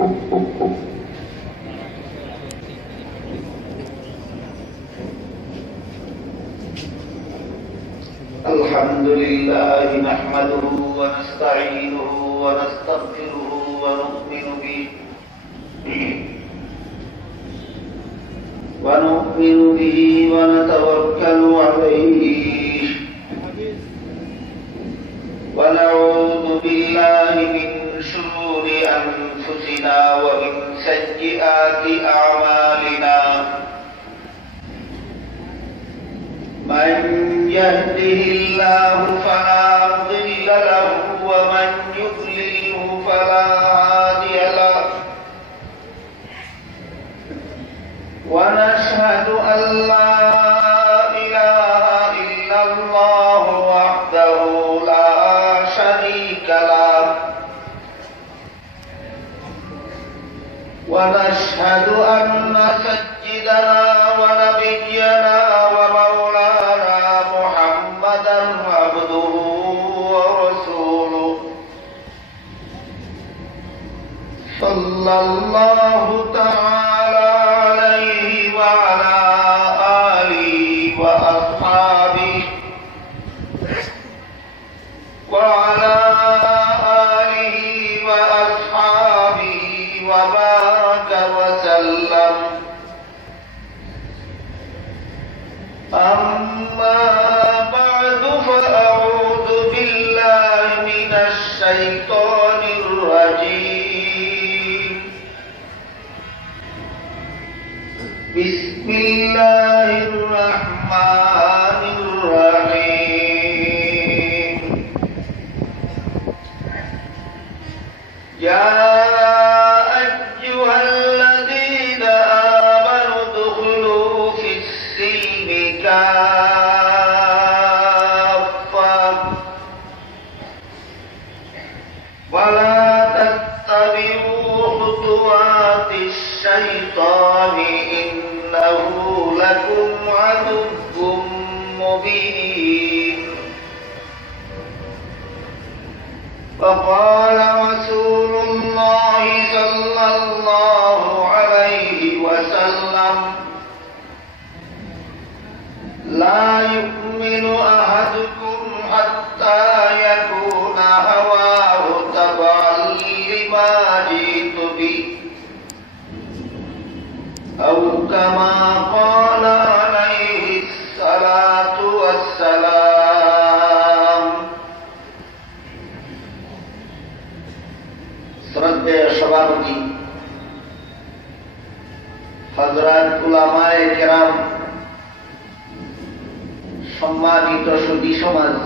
الحمد لله نحمده ونستعينه ونستغفره ونؤمن به ونتوكل عليه ونعوذ بالله من شرور أنفسنا ومن سيئات أعمالنا من يهده الله فلا مضل له ومن يضلله فلا هادي له ونشهد أن لا إله إلا الله وحده لا شريك له ونشهد أن سيدنا ونبينا ومولانا محمدا عبده ورسوله صلى الله تعالى عليه وعلى آله وأصحابه وبارك وسلم. أما بعد فأعوذ بالله من الشيطان الرجيم. بسم الله الرحمن الرحيم. يا أيها الذين آمنوا ادخلوا في السلم كافة ولا تتبعوا خطوات الشيطان إنه لكم عدو مبين. وقال رسول الله صلى الله عليه وسلم: لا يؤمن أحدكم حتى يكون هواه تبعا لما جئت به، أو كما قال عليه الصلاة والسلام. শ্রদ্ধেয় সভাপতি, হযরত উলামায়ে কেরাম, সম্মানিত সুধী সমাজ,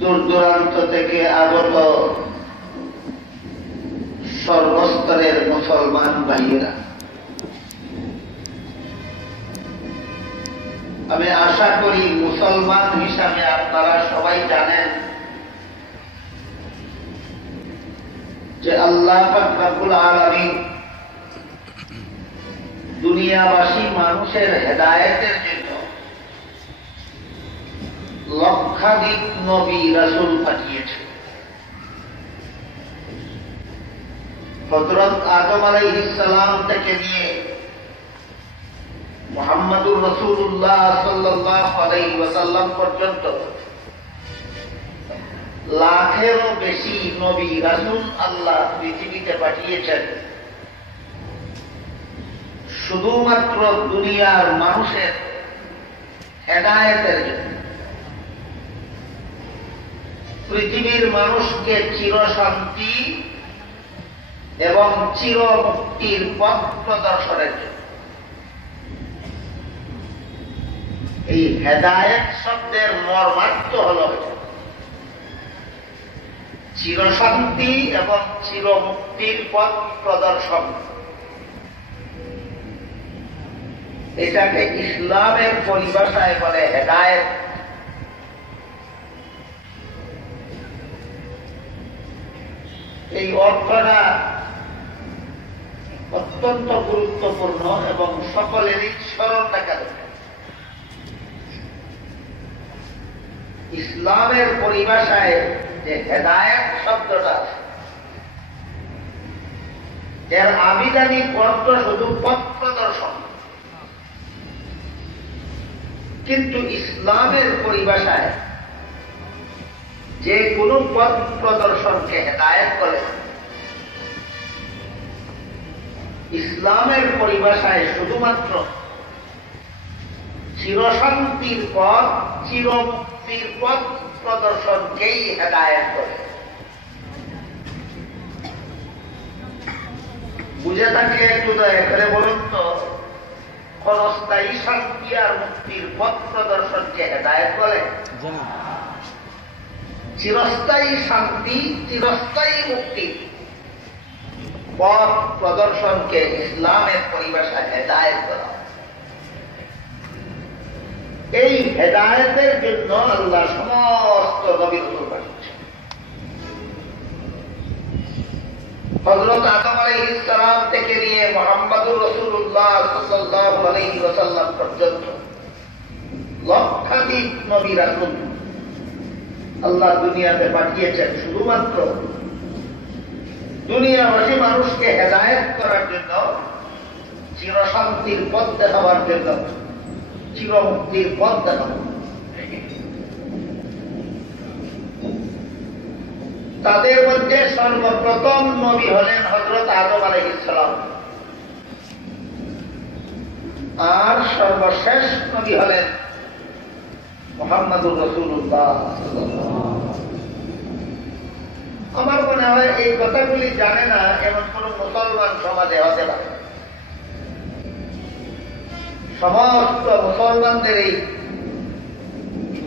দূর দূরান্ত থেকে আগত সর্বস্তরের মুসলমান ভাইয়েরা, আমি আশা করি মুসলমান হিসাবে আপনারা সবাই জানেন যে আল্লাহ পাক রব্বুল আলামিন দুনিয়াবাসী মানুষের হেদায়েতের জন্য লক্ষাধিক নবী রাসূল পাঠিয়েছেন। হযরত আদম আলাইহিস সালাম থেকে নিয়ে মুহাম্মদুর রাসূলুল্লাহ সাল্লাল্লাহু আলাইহি ওয়াসাল্লাম পর্যন্ত লাখেরও বেশি নবী রাসূল আল্লাহ পৃথিবীতে পাঠিয়েছেন শুধুমাত্র দুনিয়ার মানুষের হেদায়েতের জন্য, পৃথিবীর মানুষকে চিরশান্তি এবং চিরমুক্তির পথ প্রদর্শনের জন্য। এই হেদায়েত শব্দের মর্মার্থ হল চিরশান্তি এবং চিরমুক্তির পথ প্রদর্শন। এটাকে ইসলামের পরিভাষায় বলে হেদায়েত। এই অর্থটা অত্যন্ত গুরুত্বপূর্ণ এবং সকলেরই স্মরণ রাখা দরকার। ইসলামের পরিভাষায় যে হেদায়েত শব্দটা আছে, এর আবিধানিক অর্থ শুধু পথ প্রদর্শন, কিন্তু ইসলামের পরিভাষায় যে কোনো পথ প্রদর্শনকে হেদায়েত করে। ইসলামের পরিভাষায় শুধুমাত্র চিরশান্তির পথ, চিরমুক্তির পথ প্রদর্শনকেই হেদায়েত করে। বুঝে থাকলে একটু দয়া করে বলুন তো, ক্ষণস্থায়ী শান্তি আর মুক্তির পথ প্রদর্শনকে হেদায়েত বলে? চিরস্থায়ী শান্তি, চিরস্থায়ী মুক্তি পথ প্রদর্শনকে ইসলামের পরিভাষায় হেদায়েত করা। এই হেদায়েতের জন্য আল্লাহ সমস্ত নবী রাসূল পাঠিয়েছেন। হযরত আদম আলাইহিস সালাম থেকে নিয়ে মুহাম্মদুর রাসূলুল্লাহ সাল্লাল্লাহু আলাইহি ওয়াসাল্লাম পর্যন্ত লক্ষাধিক নবী রাসূল আল্লাহ দুনিয়াতে পাঠিয়েছেন শুধুমাত্র দুনিয়াবাসী মানুষকে হেদায়েত করার জন্য, চিরশান্তির পথ দেখাবার জন্য, চিরমুক্তির পথ দেখাবার। তাদের মধ্যে সর্বপ্রথম নবী হলেন হযরত আদম আলাইহিস সালাম, আর সর্বশেষ নবী হলেন মুহাম্মদুর রাসূলুল্লাহ। আমার মনে হয় এই কথাগুলি জানে না এমন কোন মুসলমান সমাজে হতে পারে। সমস্ত মুসলমানদের এই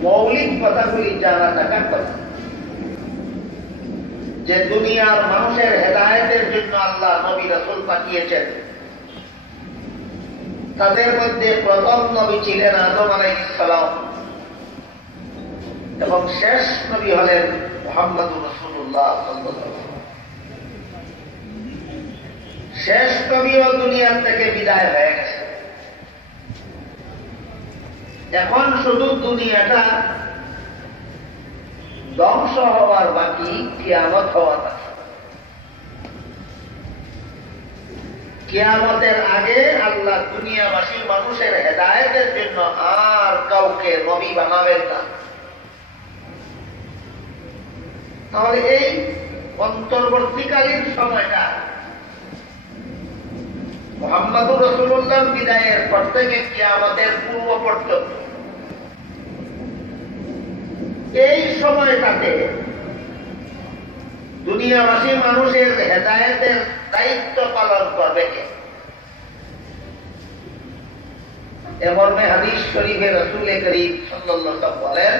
মৌলিক কথাগুলি জানা থাকার কথা, যে দুনিয়ার মানুষের হেদায়েতের জন্য আল্লাহ নবী রাসূল পাঠিয়েছেন। তাদের মধ্যে প্রথম নবী ছিলেন আদম আলাইহিস সালাম এবং শেষ নবী হলেন মুহাম্মদুর রাসূলুল্লাহ সাল্লাল্লাহু আলাইহি ওয়াসাল্লাম। শেষ নবীও দুনিয়ার থেকে বিদায় হয়ে গেছে। এখন শুধু দুনিয়াটা ধ্বংস হওয়ার বাকি, কিয়ামত হওয়ার বাকি। কিয়ামতের আগে আল্লাহ দুনিয়াবাসী মানুষের হেদায়েতের জন্য আর কাউকে নবী বানাবেন না। তাহলে এই অন্তর্বর্তীকালীন সময়টা মুহাম্মদুর রাসূলুল্লাহ বিদায়ের পর থেকে কিয়ামতের পূর্ব পর্যন্ত, এই সময়টাতে দুনিয়াবাসী মানুষের হেদায়েতের দায়িত্ব পালন করবে কে? এ মর্মে হাদিস শরীফে রাসূল করিম সাল্লাল্লাহু আলাইহি ওয়াসাল্লাম বলেন,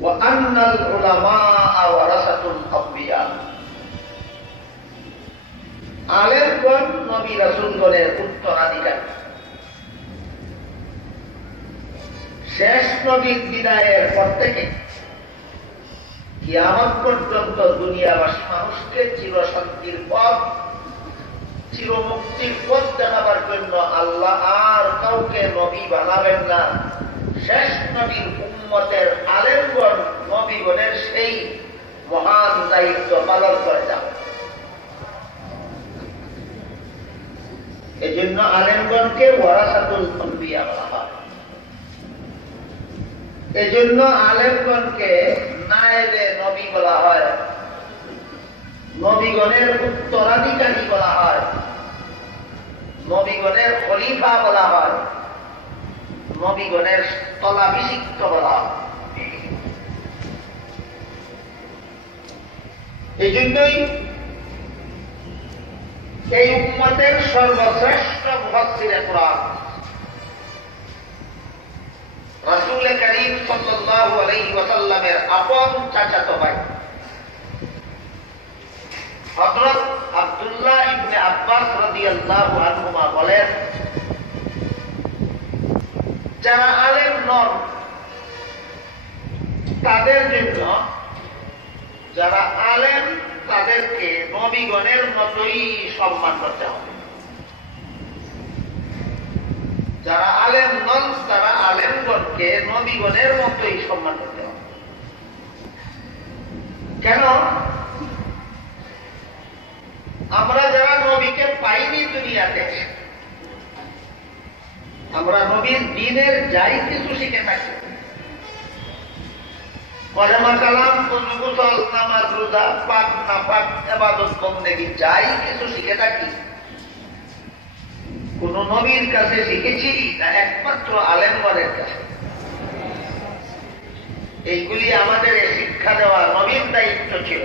ওয়া আন্নাল উলামাআ ওয়ারাসাতুল আম্বিয়া। আলেমগণ নবী রাসূলগণের উত্তরাধিকারী। শেষ নবীর বিদায়ের পর থেকে কিয়ামত পর্যন্ত দুনিয়াবাসী মানুষকে চিরশান্তির পথ, চিরমুক্তির পথ দেখাবার জন্য আল্লাহ আর কাউকে নবী বানাবেন না। শেষ নবীর উম্মতের আলেমগণ নবীগণের সেই মহান দায়িত্ব পালন করে যাবে। এজন্য আলেমগণকে ওয়ারাসাতুল আম্বিয়া বলা হয়। এজন্য আলেমগণকে নায়েবে নবী বলা হয়, নবীগণের উত্তরাধিকারী বলা হয়, নবীগণের খলিফা বলা হয়, নবীগণের স্থলাভিষিক্ত বলা হয়। এই জন্যই এই উম্মতের সর্বশ্রেষ্ঠ মুফাসসিরে কুরআন রাসূল করিম সাল্লাল্লাহু আলাইহি ওয়াসাল্লামের আপন চাচাতো ভাই হযরত আব্দুল্লাহ ইবনে আব্বাস রাদিয়াল্লাহু আনহুমা বলেন, যারা আলেম নন তাদের জন্য, যারা আলেম তাদেরকে নবীগণের মতোই সম্মান করতে হবে। যারা আলেম নন তারা আলেমগণকে নবীগণের মতোই সম্মান করতে হবে। কেন? আমরা যারা নবীকে পাইনি দুনিয়াতে, আমরা নবীর দ্বীনের যাই কিছু শিখে থাকি, কলেমা কালাম, ওযু, গোসল, নামাজ, রোজা, পাক না পাক, ইবাদত বন্দেগী যাই কিছু শিখে থাকি, কোন নবীর কাছে শিখেছি না একমাত্র আলেমগণের কাছে? এইগুলি আমাদের শিক্ষা দেওয়া নবীর দায়িত্ব ছিল।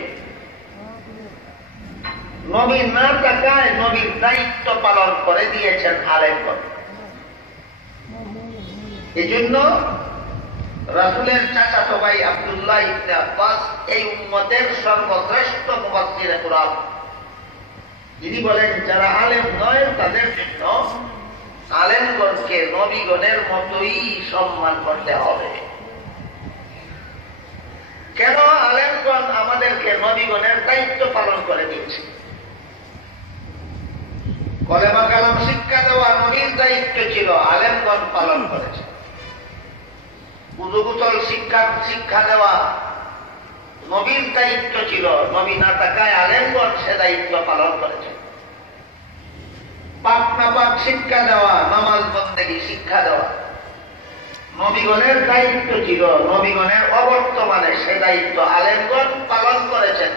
নবী না থাকায় নবীর দায়িত্ব পালন করে দিয়েছেন আলেমগণ। এই জন্য রাসূলের চাচাতো ভাই আব্দুল্লাহ ইবনে আব্বাস এই উম্মতের সর্বশ্রেষ্ঠ মুফাসসিরে কুরআন, তিনি বলেন যারা আলেম নয় তাদের জন্য আলেমগণকে নবীগণের মতোই সম্মান করতে হবে। কেন? আলেমগণ আমাদেরকে নবীগণের দায়িত্ব পালন করে দিয়েছে। কলেমা কালাম শিক্ষা দেওয়া নবীর দায়িত্ব ছিল, আলেমগণ পালন করেছে। ওযু গোসল শিক্ষা দেওয়া নবীর দায়িত্ব ছিল, নবী না থাকায় আলেমগণ সে দায়িত্ব পালন করেছে। পাক না পাক শিক্ষা দেওয়া, নামাজ বন্দেগী শিক্ষা দেওয়া নবীগণের দায়িত্ব ছিল, নবীগণের অবর্তমানে সে দায়িত্ব আলেমগণ পালন করেছেন।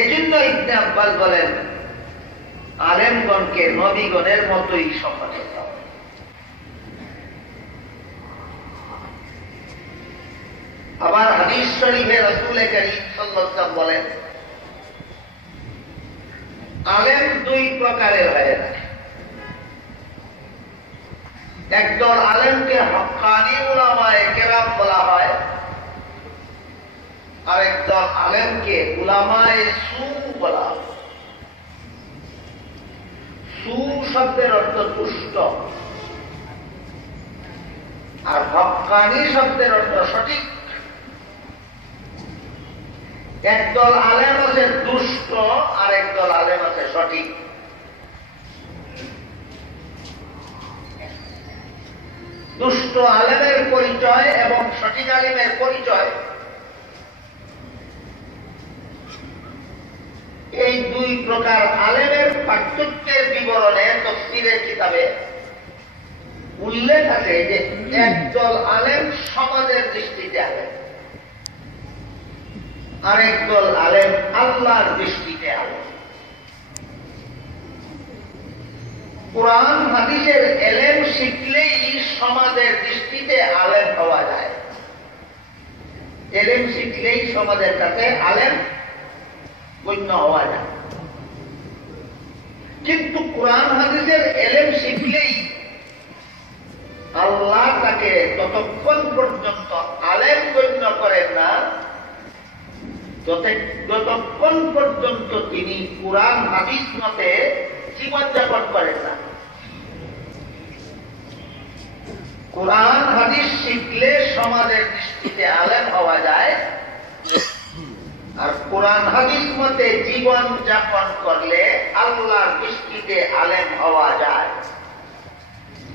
এই জন্য ইবনে আব্বাস বলেন আলেমগণকে নবীগণের মতোই সম্মান করতে হবে। আবার হাদিস শরীফে রাসূল কারীম সাল্লাল্লাহু আলাইহি ওয়াসাল্লাম বলেন আলেম দুই প্রকারের হয়ে থাকে। একদল আলেমকে হক্কানি উলামায়ে কেরাম বলা হয়, আরেকদল আলেমকে উলামায়ে সু বলা হয়। সু শব্দের অর্থ দুষ্ট, আর হক্কানি শব্দের অর্থ সঠিক। একদল আলেম আছে দুষ্ট, আর একদল আলেম আছে সঠিক। দুষ্ট আলেমের পরিচয় এবং সঠিক আলেমের পরিচয়, এই দুই প্রকার আলেমের পার্থক্যের বিবরণে তাফসীরের কিতাবে উল্লেখ আছে যে একদল আলেম সমাজের দৃষ্টিতে আলেম, আরেকদল আলেম আল্লাহর দৃষ্টিতে আলেম। কুরআন হাদিসের এলেম শিখলেই সমাজের দৃষ্টিতে আলেম হওয়া যায়, এলেম শিখলেই সমাজের কাছে আলেম গণ্য হওয়া যায়। কিন্তু কুরআন হাদিসের এলেম শিখলেই আল্লাহ তাকে ততক্ষণ পর্যন্ত আলেম গণ্য করেন না যতক্ষণ পর্যন্ত তিনি কুরআন হাদিস মতে জীবনযাপন করেন না। কুরআন হাদিস শিখলে সমাজের দৃষ্টিতে আলেম হওয়া যায়, আর কোরআন হাদিস মতে জীবন যাপন করলে আল্লাহর দৃষ্টিতে আলেম হওয়া যায়।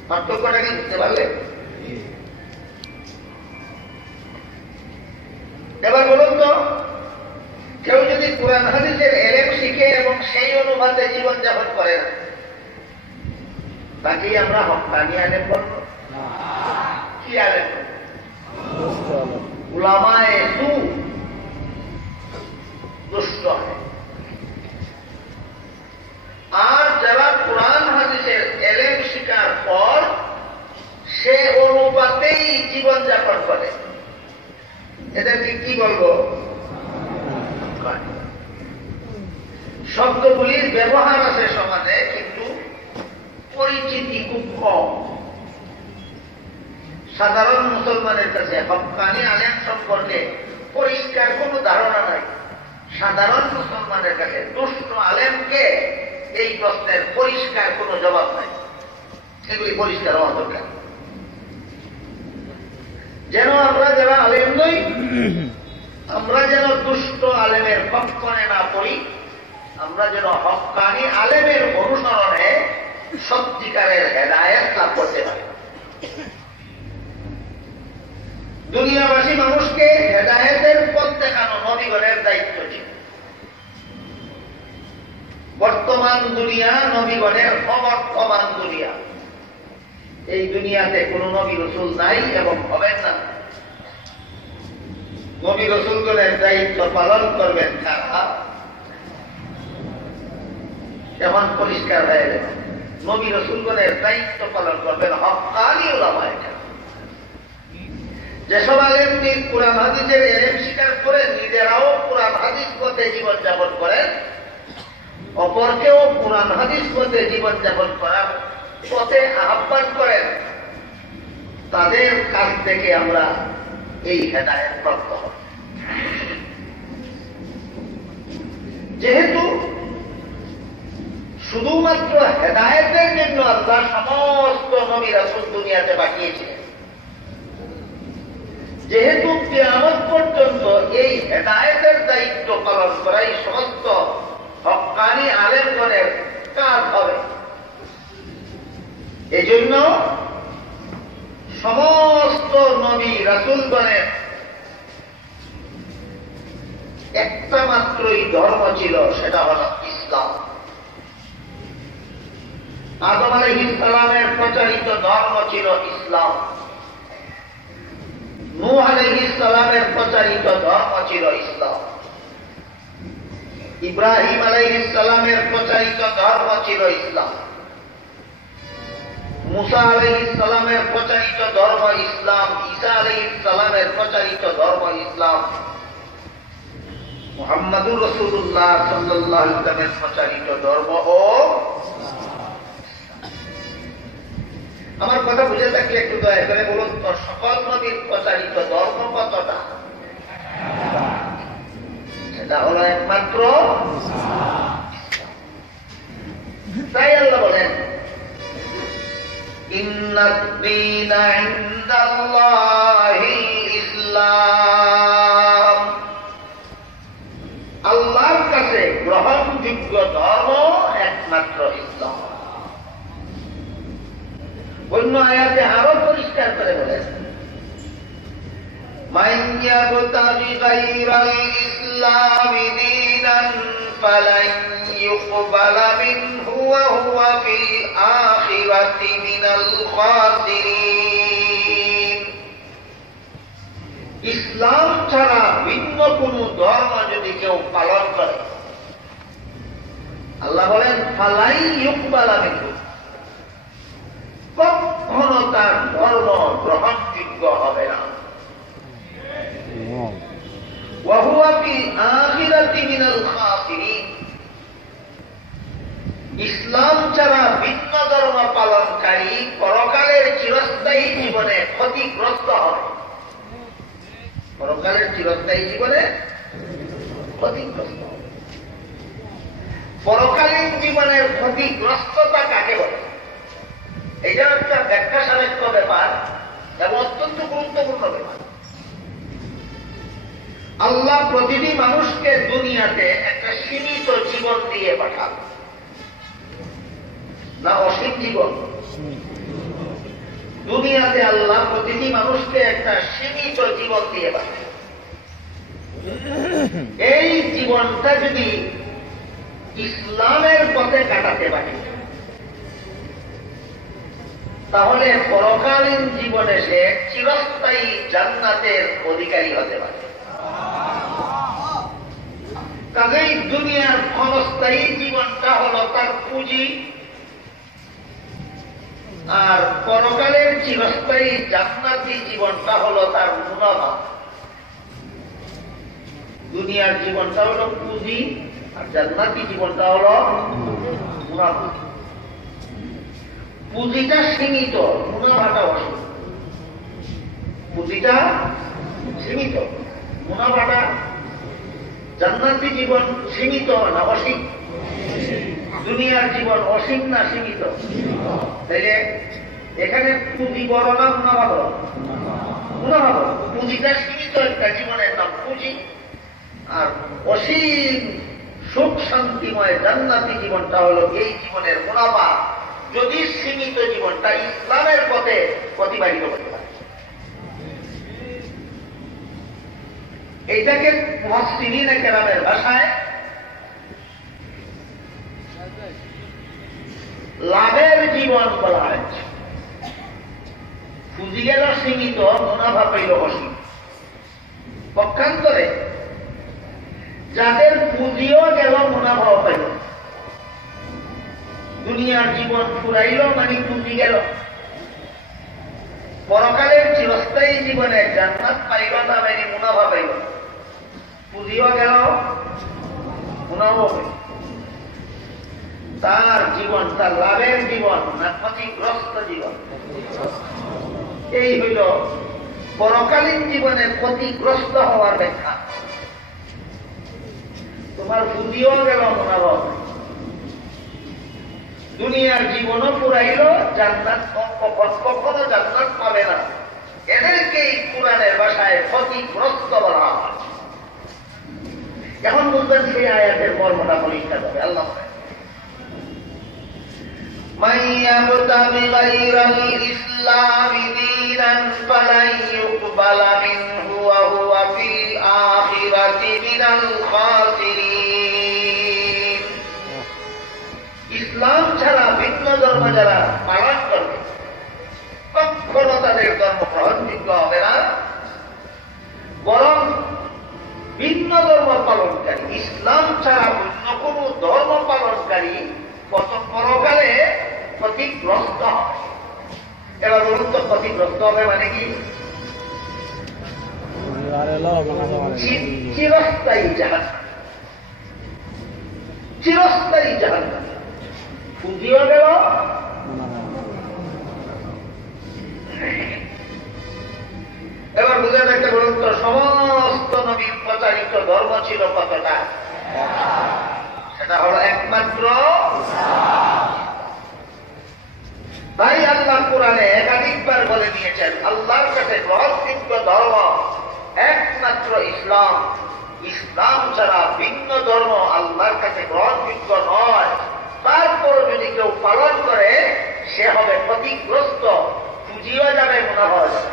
পার্থক্যটা কি বুঝতে পারলে? এবার বলুন তো, কেউ যদি কোরআন হাদিসের এলেম শিখে এবং সেই অনুপাতে জীবন যাপন করে, তাকে আমরা হক্কানি আলেম বলব? কি আলেম? উলামায়ে সু, দুষ্ট। আর যারা কোরআন হাদিসের এলেম শিকার পর সে অনুপাতেই জীবন যাপন করে, এদেরকে কি বলবো? শব্দগুলির ব্যবহার আছে সমাজে, কিন্তু পরিচিতি খুব কম। সাধারণ মুসলমানের কাছে হক্কানি আলেম সম্পর্কে পরিষ্কার কোন ধারণা নাই। সাধারণ মুসলমানের কাছে দুষ্ট আলেমকে এই প্রশ্নের পরিষ্কার কোন জবাব নাই। এগুলি পরিষ্কার হওয়া দরকার, যেন আমরা যারা আলেম নই, আমরা যেন দুষ্ট আলেমের পক্ষে না পড়ি, আমরা যেন হক্কানি আলেমের অনুসরণে সত্যিকারের হেদায়েত লাভ করতে পারি। দুনিয়াবাসী মানুষকে হেদায়েতের পথ দেখানো বর্তমান দুনিয়া নবীগণের অবর্তমান দুনিয়া। এই দুনিয়াতে কোন নবী রসুল নাই এবং হবেন না। নবী রসুলগণের দায়িত্ব পালন করবেন কারা? যেমন পরিষ্কার হয়ে গেল, নবী রসুলগণের দায়িত্ব পালন করবেন হক্কানি উলামায়ে কেরাম। যেসব আলেমদের কোরআন হাদিসের ইলম স্বীকার করে নিজেরাও কোরআন হাদিস পথে জীবনযাপন করেন, অপরকেও কোরআন হাদিস পথে জীবনযাপন করার পথে আহ্বান করেন, তাদের কাছ থেকে আমরা এই হেদায়েত প্রাপ্ত হব। যেহেতু শুধুমাত্র হেদায়েতের জন্য আল্লাহ সমস্ত নবী রাসূল দুনিয়াতে পাঠিয়েছিলেন, যেহেতু কিয়ামত পর্যন্ত এই হেদায়েতের দায়িত্ব পালন করাই সমস্ত হক্কানি আলেমগণের কাজ হবে, এজন্য সমস্ত নবী রাসূলগণের একটা মাত্রই ধর্ম ছিল, সেটা হল ইসলাম। আদম আলাইহিস সালামের প্রচারিত ধর্ম ছিল ইসলাম। নূহ আলাইহিস সালামের প্রচারিত ধর্ম ছিল ইসলাম। ইব্রাহিম আলাইহিস সালামের প্রচারিত ধর্ম ছিল ইসলাম। মুসা আলাইহিস সালামের প্রচারিত ধর্ম ইসলাম। ঈসা আলাইহিস সালামের প্রচারিত ধর্ম ইসলাম। মুহাম্মাদুর রাসূলুল্লাহ সাল্লাল্লাহু আলাইহি ওয়াসাল্লামের প্রচারিত ধর্ম ও আমার কথা বুঝে থাকলে একটু দয়া করে বলুন তো, সকল নবীর প্রচারিত ধর্ম কতটা? সেটা হলো একমাত্র। তাই আল্লাহ বলেন, ইন্নাদ-দীনা ইনদাল্লাহিল ইসলাম, আল্লাহর কাছে গ্রহণযোগ্য ধর্ম একমাত্র ইসলাম। অন্য আয়াতে আরো পরিষ্কার করে বলেছেন, মান ইয়াবতাগি গায়রাল ইসলামি দীনান ফালান ইউকবালা মিনহু ওয়া হুয়া ফিল আখিরাতি মিনাল খাসিরিন। ইসলাম ছাড়া ভিন্ন কোন ধর্ম যদি কেউ পালন করে, আল্লাহ বলেন ফালাই ইউকবালা মিনহু, কখনো তার ধর্ম গ্রহণযোগ্য হবে না। ওয়া হুয়া ফিল আখিরাতি মিনাল খাসিরিন, ইসলাম ছাড়া ভিন্ন ধর্ম পালনকারী পরকালের চিরস্থায়ী জীবনে ক্ষতিগ্রস্ত হবে। পরকালের চিরস্থায়ী জীবনে ক্ষতিগ্রস্ত। পরকালীন জীবনের ক্ষতিগ্রস্ততা কাকে বলে? এটা একটা ব্যাখ্যা সাপেক্ষ ব্যাপার এবং অত্যন্ত গুরুত্বপূর্ণ ব্যাপার। আল্লাহ প্রতিটি মানুষকে দুনিয়াতে একটা সীমিত জীবন দিয়ে পাঠান, না অসীম জীবন? দুনিয়াতে আল্লাহ প্রতিটি মানুষকে একটা সীমিত জীবন দিয়ে পাঠান। এই জীবনটা যদি ইসলামের পথে কাটাতে পারি, তাহলে পরকালীন জীবনে সে চিরস্থায়ী জান্নাতের অধিকারী হতে পারে। কাজেই দুনিয়ার ক্ষণস্থায়ী জীবনটা হলো তার পুঁজি, আর পরকালের চিরস্থায়ী জান্নাতি জীবনটা হলো তার মুনাফা। দুনিয়ার জীবনটা হলো পুঁজি আর জান্নাতি জীবনটা হলো মুনাফা। পুঁজিটা সীমিত, মুনাফাটা অসীম। পুঁজিটা সীমিত, মুনাফাটা। জান্নাতি জীবন সীমিত না অসীম? দুনিয়ার জীবন অসীম না সীমিত? তাইলে এখানে পুঁজি বড় না মুনাফা বড়? মুনাফা বড়। পুঁজিটা সীমিত একটা জীবনের নাম পুঁজি, আর অসীম সুখ শান্তিময় জান্নাতি জীবনটা হলো এই জীবনের মুনাফা, যদি সীমিত জীবনটা ইসলামের পথে প্রতিবাহিত করতে পারে। এইটাকে মুফাসসিরিনে কেরামের ভাষায় লাভের জীবন বলা হয়েছে। পুঁজি গেল সীমিত, মুনাফা পাইল অসীম। পক্ষান্তরে যাদের পুঁজিও গেল, মুনাফাও পাইল। দুনিয়ার জীবন ফুরাইল মানে পুঁজি গেল, পরকালের চিরস্থায়ী জীবনে জান্নাত পাইল না মানে মুনাফা পাইল। পুঁজিও গেল, মুনাফাও পাইল। তার জীবন, তার লাভের জীবন না ক্ষতিগ্রস্ত জীবন? এই হইল পরকালীন জীবনের ক্ষতিগ্রস্ত হওয়ার ব্যাখ্যা। তোমার পুঁজিও গেল, মুনাফাও পাইল। দুনিয়ার জীবনও পুরাইল, জান্নাত কখনো জান্নাত পাবে না। এদেরকেই কোরআনের ভাষায় ক্ষতিগ্রস্ত বলা হয়। এখন বুঝবেন সেই আয়াতের মর্মটা পরিষ্কার হবে। আল্লাহ من يبتغ غير الإسلام دينا فلن يقبل منه وهو في الآخرة من الخاسرين। ইসলাম ছাড়া ভিন্ন ধর্ম যারা পালন করবে কখনো তাদের ধর্ম গ্রহণযোগ্য হবে না, বরং ভিন্ন ধর্ম পালনকারী, ইসলাম ছাড়া অন্য কোন ধর্ম পালনকারী পরকালে ক্ষতিগ্রস্ত হবে। এবার বলুন তো ক্ষতিগ্রস্ত হবে মানে কি? চিরস্থায়ী জাহান্নাম, চিরস্থায়ী জাহান্নাম। পুঁজিও গেল, এবার বুঝে দেখতে বলুন তো সমস্ত নবীর প্রচারিত ধর্ম ছিল কতটা? সেটা হলো একমাত্র। তাই আল্লাহ কোরআনে একাধিকবার বলে দিয়েছেন আল্লাহর কাছে গ্রহণযোগ্য ধর্ম একমাত্র ইসলাম। ইসলাম ছাড়া ভিন্ন ধর্ম আল্লাহর কাছে গ্রহণযোগ্য নয়। তারপর যদি কেউ পালন করে সে হবে ক্ষতিগ্রস্ত, পুঁজিও যাবে, মুনাফা যাবে।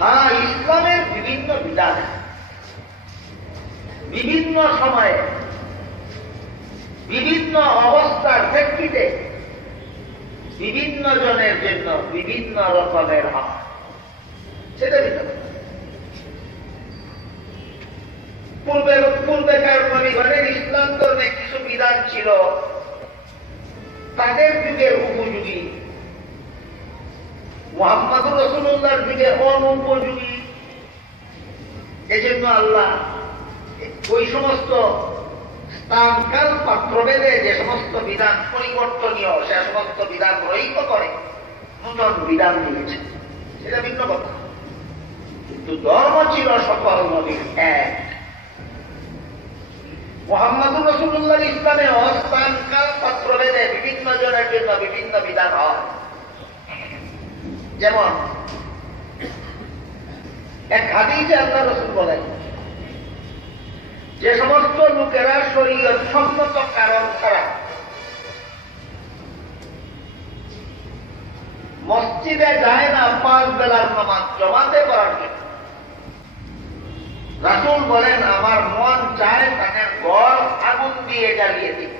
হ্যাঁ, ইসলামের বিভিন্ন বিধান বিভিন্ন সময়ে বিভিন্ন অবস্থার প্রেক্ষিতে বিভিন্ন জনের জন্য বিভিন্ন রকমের হয়, সেটা বিধান। পূর্বেকার নবীগণের ইসলাম ধর্মে কিছু বিধান ছিল তাদের যুগের উপযোগী, মুহাম্মদুর রাসূলুল্লাহর যুগে অনুপযোগী। এজন্য আল্লাহ ওই সমস্ত স্থানকাল পাত্রভেদে যে সমস্ত বিধান পরিবর্তনীয় সে সমস্ত বিধান রহিত করে নূতন বিধান দিয়েছে, সেটা ভিন্ন কথা। কিন্তু ধর্ম ছিল সকল নবীর এক। মুহাম্মদুর রাসূলুল্লাহর ইসলামে অস্থানকাল পাত্রভেদে বিভিন্ন জনের জন্য বিভিন্ন বিধান হয়। যেমন এক হাদিসে আল্লাহ রাসূল বলেন, যে সমস্ত লোকেরা শরীয়ত সম্মত কারণ ছাড়া মসজিদে যায় না 5 বেলার নামাজ জমাতে করার জন্য, রাসূল বলেন আমার মন চায় তাদের ঘর আগুন দিয়ে জ্বালিয়ে দিই,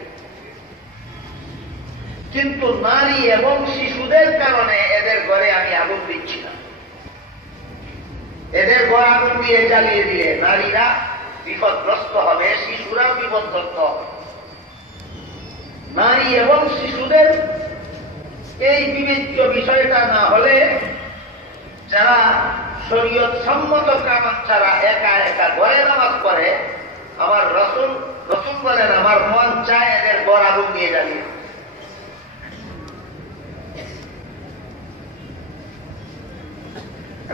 কিন্তু নারী এবং শিশুদের কারণে এদের ঘরে আমি আগুন দিচ্ছি না। এদের ঘর আগুন দিয়ে জ্বালিয়ে দিলে নারীরা বিপদগ্রস্ত হবে, শিশুরা বিপদগ্রস্ত হবে। নারী এবং শিশুদের এই বিবেচ্য বিষয়টা না হলে যারা শরীয়ত সম্মত কারণ ছাড়া একা একা ঘরে নামাজ পড়ে, আমার রাসূল বলেন আমার মন চায় এদের ঘর আগুন দিয়ে জ্বালিয়ে।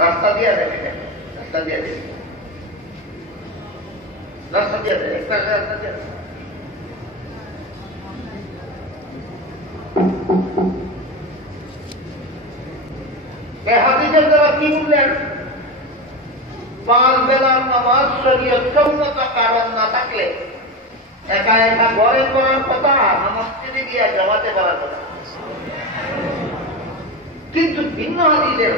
রাস্তা দিয়ে দেবে, রাস্তা দিয়ে দেবে, রাস্তা দিয়ে দেবে, একটা রাস্তা দিয়ে দেবে। হাদিসের দ্বারা কি বললেন? 5 বেলার নামাজ শরীয়ত সম্মত কারণ না থাকলে একা একা ঘরে করার কথা না মসজিদে গিয়ে জমাতে পারার কথা। কিন্তু ভিন্ন হাদিসের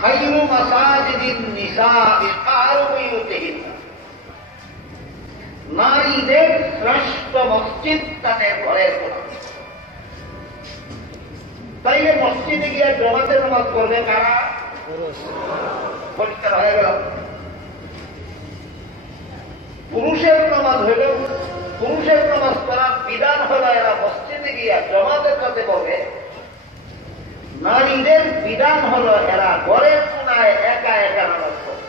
খায়রু মাসাজিদিন নিসাঈ কারু বিয়ুতিহিন, নারীদের শ্রেষ্ঠ মসজিদ তাদের ঘরের কোণা। তাইলে মসজিদে গিয়ে জমাতে নামাজ পড়বে কারা? পরিষ্কার হয়ে গেল। পুরুষের নামাজ হইল, পুরুষের নামাজ পড়ার বিধান হলো এরা মসজিদে গিয়া জমাতের সাথে পড়বে। নারীদের বিধান হলো এরা ঘরের কোণায় একা একা নামাজ পড়বে।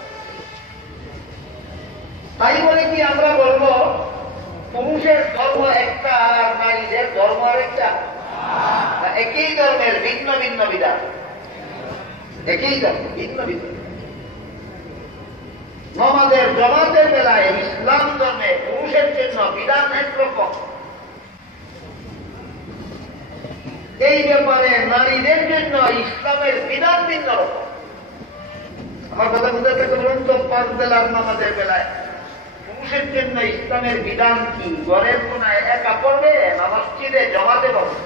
তাই বলে কি আমরা বলবো পুরুষের ধর্ম একটা আর নারীদের ধর্ম আরেকটা? একই ধর্মের ভিন্ন ভিন্ন বিধান, একই ধর্ম ভিন্ন ভিন্ন। নমাজের জমাতের বেলায় ইসলাম ধর্মে পুরুষের জন্য বিধান একরকম, এই ব্যাপারে নারীদের জন্য ইসলামের বিধান ভিন্ন রকম। আমার কথা বুঝতে বলুন তো, পাঁচ বেলার নামাজের বেলায় পুরুষের জন্য ইসলামের বিধান কি? ঘরের কোনায় একা পড়বে না মসজিদে জমাতে পড়বে?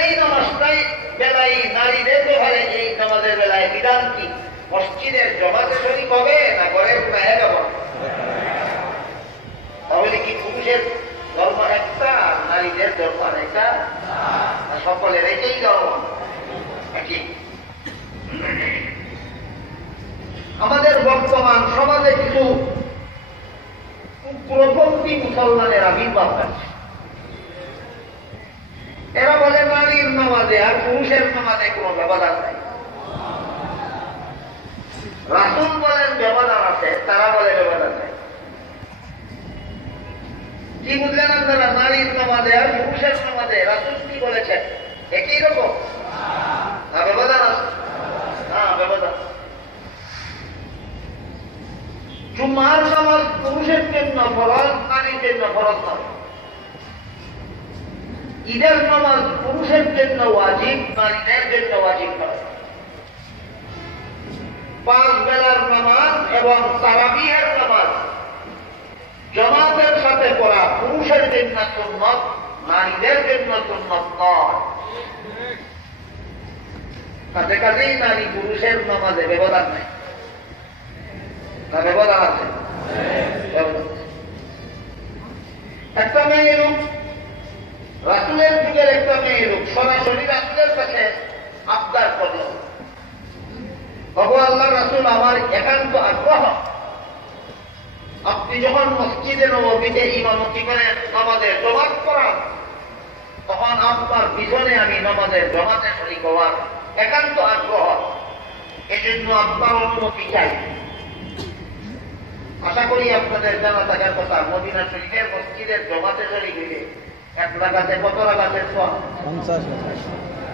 এই নামাজটাই বেলায় নারীদের ব্যাপারে এই নামাজের বেলায় বিধান কি? মসজিদের জমাতে শরীক হবে না ঘরের কোনায় একা পড়বে? তাহলে কি পুরুষের ধর্ম একটা আর নারীদের ধর্ম আরেকটা? সকলের একই ধর্ম একই। আমাদের বর্তমান সমাজে কিছু উগ্রপন্থী মুসলমানের আবির্ভাব আছে। এরা বলে নারীর নামাজে আর পুরুষের নামাজে কোন ব্যবধান নাই। রাসূল বলেন ব্যবধান আছে, তারা বলে ব্যবধান নাই। কি বুঝলেন আপনারা? নারীর নামাজে আর পুরুষের নামাজে রাসূল কি বলেছেন? একই রকম না ব্যবধান আছে? হ্যাঁ, ব্যবধান। জুমার নামাজ পুরুষের জন্য ফরজ, নারীর জন্য ফরজ নয়। ঈদের নামাজ পুরুষের জন্য ওয়াজিব, নারীদের জন্য ওয়াজিব নয়। পাঁচ বেলার নামাজ এবং তারাবিহের নামাজ জামাতের সাথে পড়া পুরুষের জন্য সুন্নত, নারীদের জন্য সুন্নত নয়। কাছে কাছেই নারী পুরুষের নামাজে ব্যবধান নেই, না ব্যবধান আছে? একটা মেয়ে লোক, রাসূলের যুগের একটা মেয়ে লোক সরাসরি রাসূলের কাছে আবদার করল, ওগো আল্লাহর রাসূল, আমার একান্ত আগ্রহ, আপনি যখন মসজিদে নববীতে ইমামতি করে নামাজের জমাত করান, তখন আপনার পিছনে আমি নামাজের জমাতে শরীক হওয়ার একান্ত আগ্রহ, এজন্য আপনার অনুমতি চাই। আশা করি আপনাদের জানা থাকার কথা, মদিনা শরীফের মসজিদের জমাতে শরীক হইলে এক রাকাতে কত রাকাতের সওয়াব?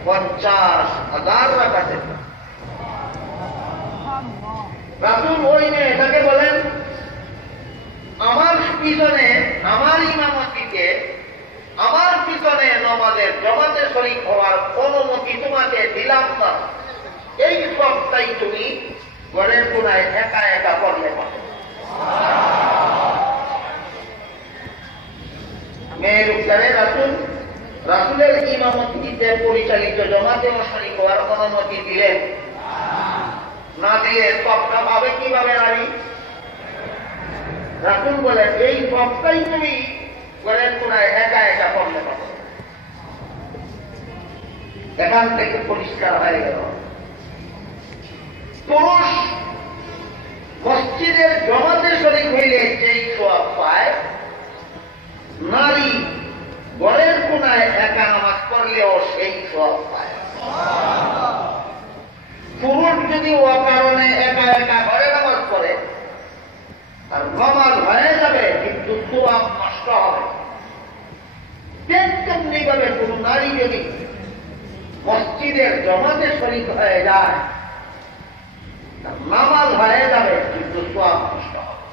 50,000 রাকাতের। রাসূল ওই মেয়েটাকে বলেন, আমার পিছনে, আমার ইমামতিতে, আমার পিছনে নামাজের জমাতে শরীক হওয়ার অনুমতি তোমাকে দিলাম না, এই সবটাই তুমি ঘরের কোনায় একা একা পড়লে পাবে। মেয়ের উত্তরে রাসূল রাসূলের ইমামতিতে পরিচালিত জমাতে শরীক হওয়ার অনুমতি দিলেন না, দিয়ে সবটা পাবে কিভাবে নারী? রাসূল বলেন, এই সবটাই তুমি ঘরের কোনায় একা একা পড়লে পাবে। এখান থেকে পরিষ্কার হয়ে গেল, পুরুষ মসজিদের জমাতে শরীক হইলে যেই সওয়াব পায়, নারী ঘরের কোনায় একা নামাজ পড়লেও সেই সওয়াব পায়। পুরুষ যদি অকারণে একা একা ঘরে নামাজ পড়ে, আর নামাজ হয়ে যাবে কিন্তু সওয়াব নষ্ট হবে। তেমনি ভাবে কোন নারী যদি মসজিদের জমাতে শরীক হয়ে যায়, নামাজ হয়ে যাবে কিন্তু সওয়াব নষ্ট হবে।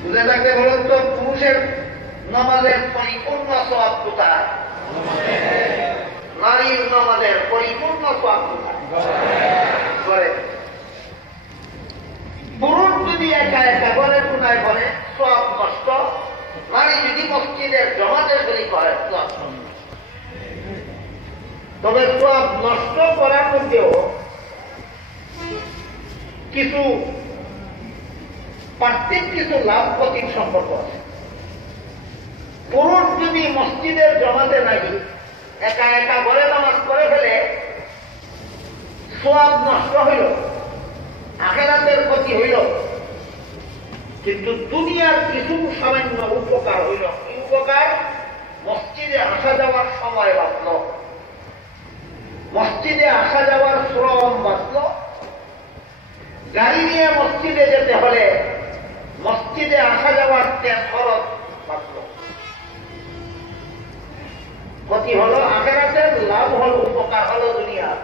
বুঝে থাকলে বলুন তো, পুরুষের নামাজের পরিপূর্ণ সওয়াব কোথায়? নারীর নামাজের পরিপূর্ণ সওয়াব কোথায়? পুরুষ যদি একা একা ঘরের কোনায় করে সওয়াব নষ্ট, নারী যদি মসজিদের জমাতে শরীক করে সওয়াব। তবে সওয়াব নষ্ট করার মধ্যেও কিছু পার্থিব কিছু লাভ ক্ষতির সম্পর্ক আছে। পুরুষ যদি মসজিদের জমাতে নাকি একা একা ঘরে নামাজ করে ফেলে সওয়াব নষ্ট হইল, আখিরাতের ক্ষতি হইল, কিন্তু দুনিয়ার কিছু সামান্য উপকার হইল। কি উপকার? মসজিদে আসা যাওয়ার সময় বাঁচল, মসজিদে আসা যাওয়ার শ্রম বাঁচল, গাড়ি নিয়ে মসজিদে যেতে হলে মসজিদে আসা যাওয়ার তেল খরচ বাঁচল। ক্ষতি হলো আখিরাতের, লাভ হলো, উপকার হলো দুনিয়ার।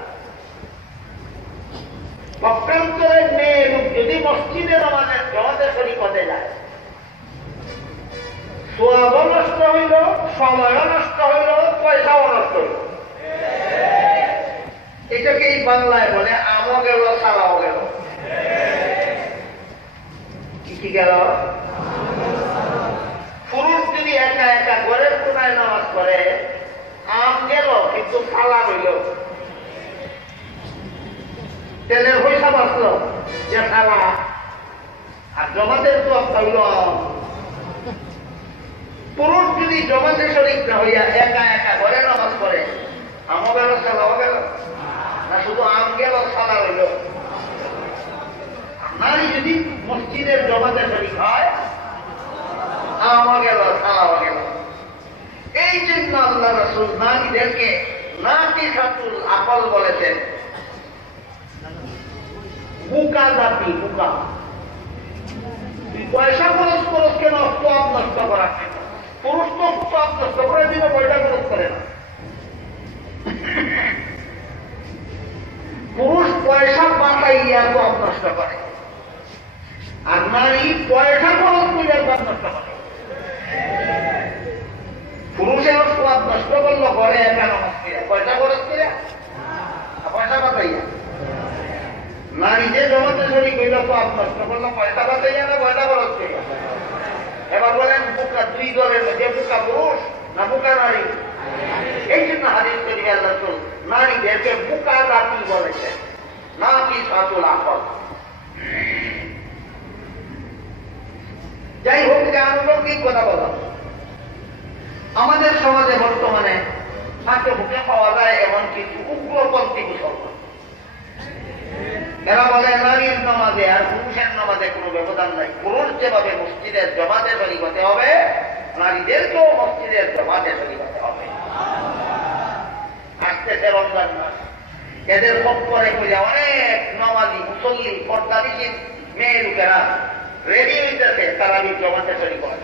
পক্ষান্তরে মেয়ে যদি মসজিদে নামাজের জমাতে শরীক হতে যায়, সওয়াবও নষ্ট হইল, সময়ও নষ্ট হইল, পয়সাও নষ্ট হইল। এটাকেই বাংলায় বলে আমও গেল, সালাও গেল। কি গেল? পুরুষ যদি একা একা ঘরের কোনায় নামাজ করে, আম গেল কিন্তু সালা হইল, তেলের পয়সা বাঁচল যে সালা, আর জমাতের তো হইল। পুরুষ যদি জমাতে শরীক না হইয়া একা একা ঘরে নামাজ করে, আমও গেল, সালাও গেল, না শুধু আম গেল, সালা হইল। নারী যদি মসজিদের জমাতে শরীক হয়, আমও গেল, সালাও গেল। এই জন্য আল্লাহ রাসূল নারীদেরকে নাকিসাতুল আকল বলেছেন, বুকা জাতি, বুকা। পয়সা খরচ খরচ কেন সওয়াব নষ্ট করা? পুরুষ তো সওয়াব নষ্ট করে দিল, পয়সা খরচ করে না। পুরুষ পয়সা বাঁচাইয়া সওয়াব নষ্ট করে, আর নারী পয়সা খরচ করে সওয়াব নষ্ট করে। পুরুষের সওয়াব নষ্ট করলো ঘরে একা নামাজ পড়ে, পয়সা খরচ করে, পয়সা বাঁচাইয়া। নারী যে জমাতে শরীক হইল, সওয়াব নষ্ট করলো পয়সা বাঁচাইয়া না পয়সা খরচ করে। এবার বলেন বুকা দুই দলের মধ্যে বুকা পুরুষ না বুকা নারী? এই জন্য হাদিস শরীফে আল্লাহ রাসূল নারীদেরকে বুকা জাতি বলেছেন, নাকিসাতুল আকল। যাই হোক, যে আনুষঙ্গিক কথা বলা, আমাদের সমাজে বর্তমানে হাতে বুকে পাওয়া যায় এমন কিছু উগ্রপন্থী মুসলমান। এরা বলে নারীর নামাজে আর পুরুষের নামাজে কোনো ব্যবধান নাই। পুরুষ যেভাবে মসজিদের জমাতে শরীক হতে হবে, নারীদেরকেও মসজিদের জমাতে শরীক হতে হবে। আসতেছে রমজান মাস, এদের পক্ষরে কইয়া অনেক নামাজি, মুসল্লি, পর্দাবিহীন মেয়ে লোকেরা রেডি হইতেছে তারাবির জমাতে শরীক করে।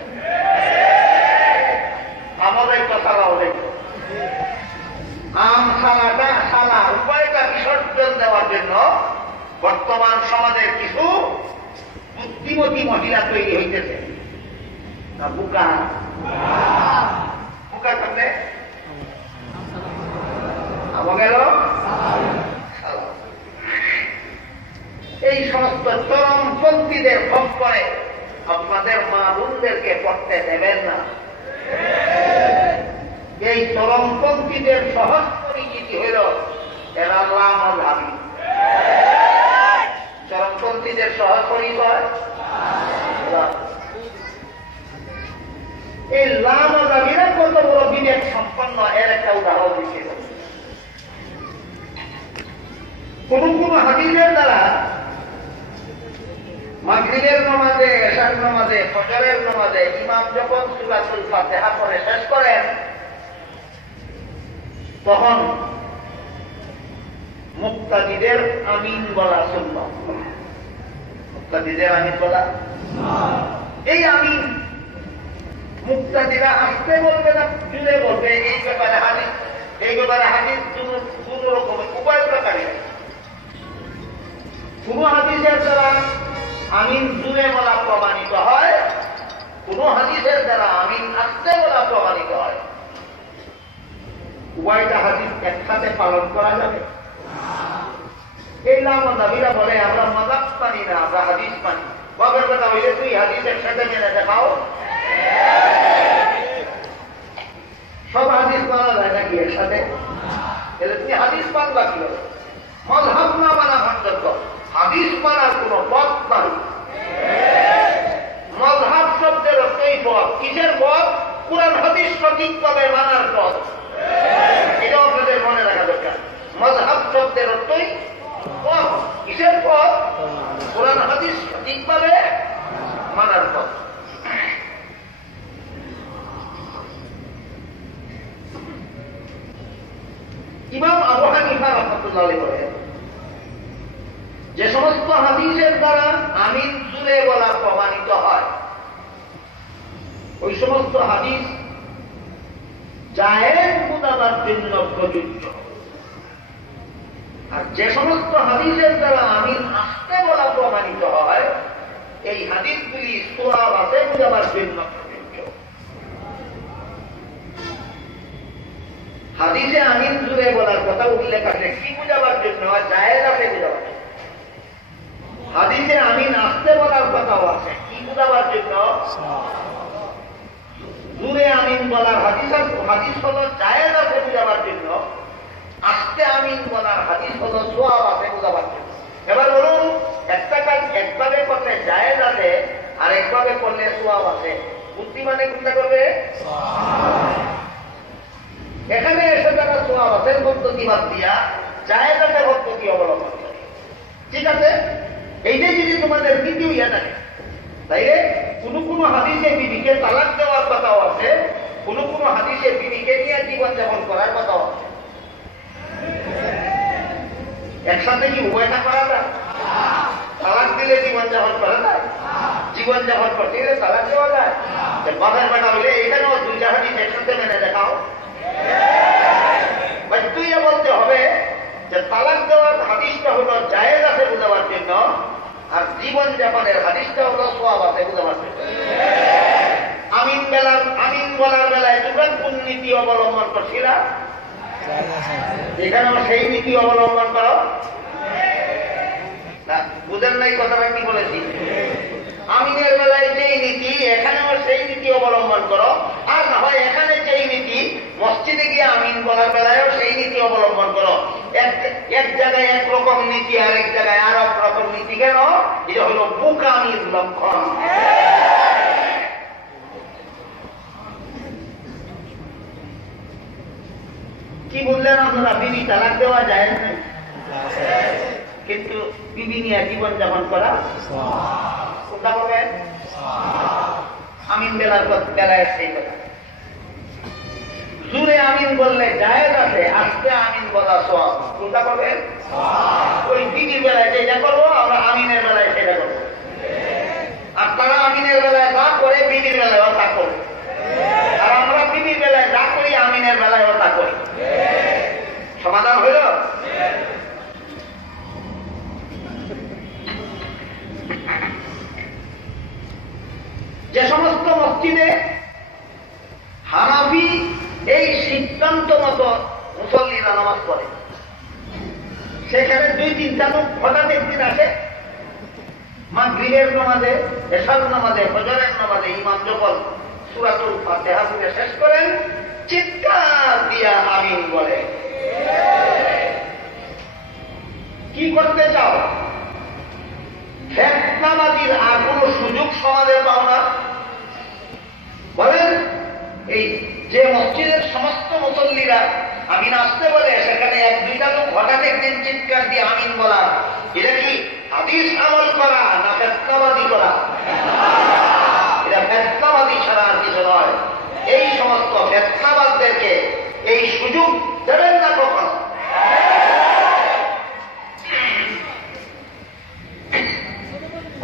আমাদের তো সালাও দেখো, আম সালাটা সালা উপায়টা বিসর্জন দেওয়ার জন্য বর্তমান সমাজের কিছু বুদ্ধিমতী মহিলা তৈরি হইতেছে। বুকা বুকা সামনে আমার গেল। এই সমস্ত চরমপন্থীদের ভোগ করে আপনাদের মা বোনদেরকে পড়তে দেবেন না। এই চরমপন্থীদের সহজ পরিচিতি হইল এরা লামাযহাবী। চরমপন্থীদের সহজ পরিচয় এই লামাযহাবীরা কত বড় বিবেক সম্পন্ন, এর একটা উদাহরণ দিচ্ছিল। কোন কোন হাদিসের দ্বারা মাগরিবের নামাজে, এশার নামাজে, ফজরের নামাজে ইমাম যখন সূরাতুল ফাতিহা পড়ে শেষ করেন, তখন মুক্তাদিদের আমিন বলা সুন্নাহ। মুক্তাদিদের আমিন বলা, এই আমিন মুক্তাদিরা আসতে বলবে না জুড়ে বলবে, এই ব্যাপারে হাদিস কোন রকমের উভয় প্রকারে। কোন হাদিসের দ্বারা আমিন জুড়ে বলা প্রমাণিত হয়, কোন হাদিসের দ্বারা আমিন আসতে বলা প্রমাণিত হয়। উভয়টা হাদিস একসাথে পালন করা যাবে? এই লামাযহাবীরা বলে আমরা মাযহাব মানি না, আমরা হাদিস মানি। বাবার কথা হইলে তুই হাদিস একসাথে মেনে দেখাও। সব হাদিস মানা যায় নাকি একসাথে? তুমি হাদিস মানবা কি হবে? মাযহাব না মানা ভণ্ডত্ব। হাদিস মানার কোন পথ নাই। মাযহাব শব্দের অর্থই পথ। কিসের পথ? কুরআন হাদিস সঠিকভাবে মানার পথ। এটা আপনাদের মনে রাখা দরকার। মাযহাব শব্দের অর্থই পথ। কিসের পথ? কুরআন হাদিস সঠিকভাবে মানার পথ। ইমাম আবু হানিফা রাহমাতুল্লাহ আলাইহি বলেন, যে সমস্ত হাদিসের দ্বারা আমিন জুড়ে বলা প্রমাণিত হয়, ওই সমস্ত হাদিস জায়েজ মুতাবার জন্য প্রযোজ্য। আর যে সমস্ত হাদিসের দ্বারা আমিন আসতে বলা প্রমাণিত হয়, এই হাদিসগুলি সওয়াব আছে বুঝাবার জন্য প্রযোজ্য। হাদিসে আমিন জুড়ে বলার কথা উল্লেখ আছে কি বুঝাবার জন্য? জায়েজ আছে বুঝাবার জন্য। হাদিসে আমিন আসতে বলার কথাও আছে কি বুঝাবার জন্য? জুড়ে আমিন বলার হাদিস হলো জায়েজ আছে বুঝাবার জন্য, আসতে আমিন বলার হাদিস হলো সওয়াব আছে বুঝাবার জন্য। এবার বলুন, একটা কাজ একভাবে করলে জায়েজ আছে আর একভাবে করলে সওয়াব আছে, বুদ্ধিমানে কোনটা করবে? এখানে এসে যারা সওয়াব আছে পদ্ধতি বাদ দিয়া জায়েজ আছে পদ্ধতি অবলম্বন করে। ঠিক আছে, এইটাই যদি তোমাদের নীতি হইয়া থাকে, তাইলে কোন কোন হাদিসে বিবিকে তালাক দেওয়ার কথাও আছে, কোন কোন হাদিসে বিবিকে নিয়ে জীবনযাপন করার কথাও আছে। একসাথে কি উভয়টা করা যায়? তালাক দিলে জীবনযাপন করা যায়? জীবনযাপন করতে গেলে তালাক দেওয়া যায়? বাজার বেটা হইলে এখানেও দুইটা হাদিস একসাথে মেনে দেখাও। তুইয়া বলতে হবে যে তালাক দেওয়ার হাদিসটা হলো জায়েজ আছে বুঝাবার জন্য, আর জীবনযাপনের হাদিসটা হলো সওয়াব আছে বুঝাবার জন্য। আমিন বলার বেলায় তোমরা কোন নীতি অবলম্বন করছিলা? এখানেও সেই নীতি অবলম্বন করো না? বুঝেন নাই কথাটা কি বলেছি? আমিনের বেলায় যেই নীতি এখানেও সেই নীতি অবলম্বন করো, আর না হয় এখানে যেই নীতি মসজিদে গিয়ে আমিন বলার বেলায়ও সেই নীতি অবলম্বন করো। এক জায়গায় একরকম নীতি আর এক জায়গায় আর এক রকম নীতি কেন? এটা হলো বোকামির লক্ষণ। কি বললেন আপনারা? বিবি তালাক দেওয়া যায় না, কিন্তু বিবি নিয়ে জীবনযাপন করা কোনটা বলবেন? আমিন বেলায় সেই কথা। জুড়ে আমিন বললে জায়েজ আছে, আজকে আমিন বলা সওয়াব, কোনটা করবেন? ওই বিবির বেলায় যেটা করবো আমরা আমিনের বেলায় সেটা করবো, আর তারা আমিনের বেলায় যা করে বিবির বেলায় তা করবে, আর আমরা বিবির বেলায় যা করি আমিনের বেলায় তা করি। সমাধান হইল? যে সমস্ত মসজিদে হানাফি এই সিদ্ধান্ত মতো মুসল্লিরা নামাজ পড়ে, সেখানে 2-3টা লোক হঠাৎ একদিন আসে, মাগরিবের নামাজে, এশার নামাজে, ফজরের নামাজে ইমাম যখন সূরাতুল ফাতিহা পড়ে শেষ করেন, চিৎকার দিয়া আমিন বলে। কি করতে চাও? ফেতনাবাদীর আর কোন সুযোগ সমাজে পাও না? বলেন, এই যে মসজিদের সমস্ত মুসল্লিরা আমিন আসতে বলে, সেখানে 1-2টা লোক হঠাৎ একদিন চিৎকার দিয়ে আমিন বলা, এটা কি হাদিস আমল করা না ফেতনাবাদী করা? এটা ফেতনাবাদী ছাড়া আর কিছু নয়। এই সমস্ত ফেতনাবাদদেরকে এই সুযোগ দেবেন না কখনো।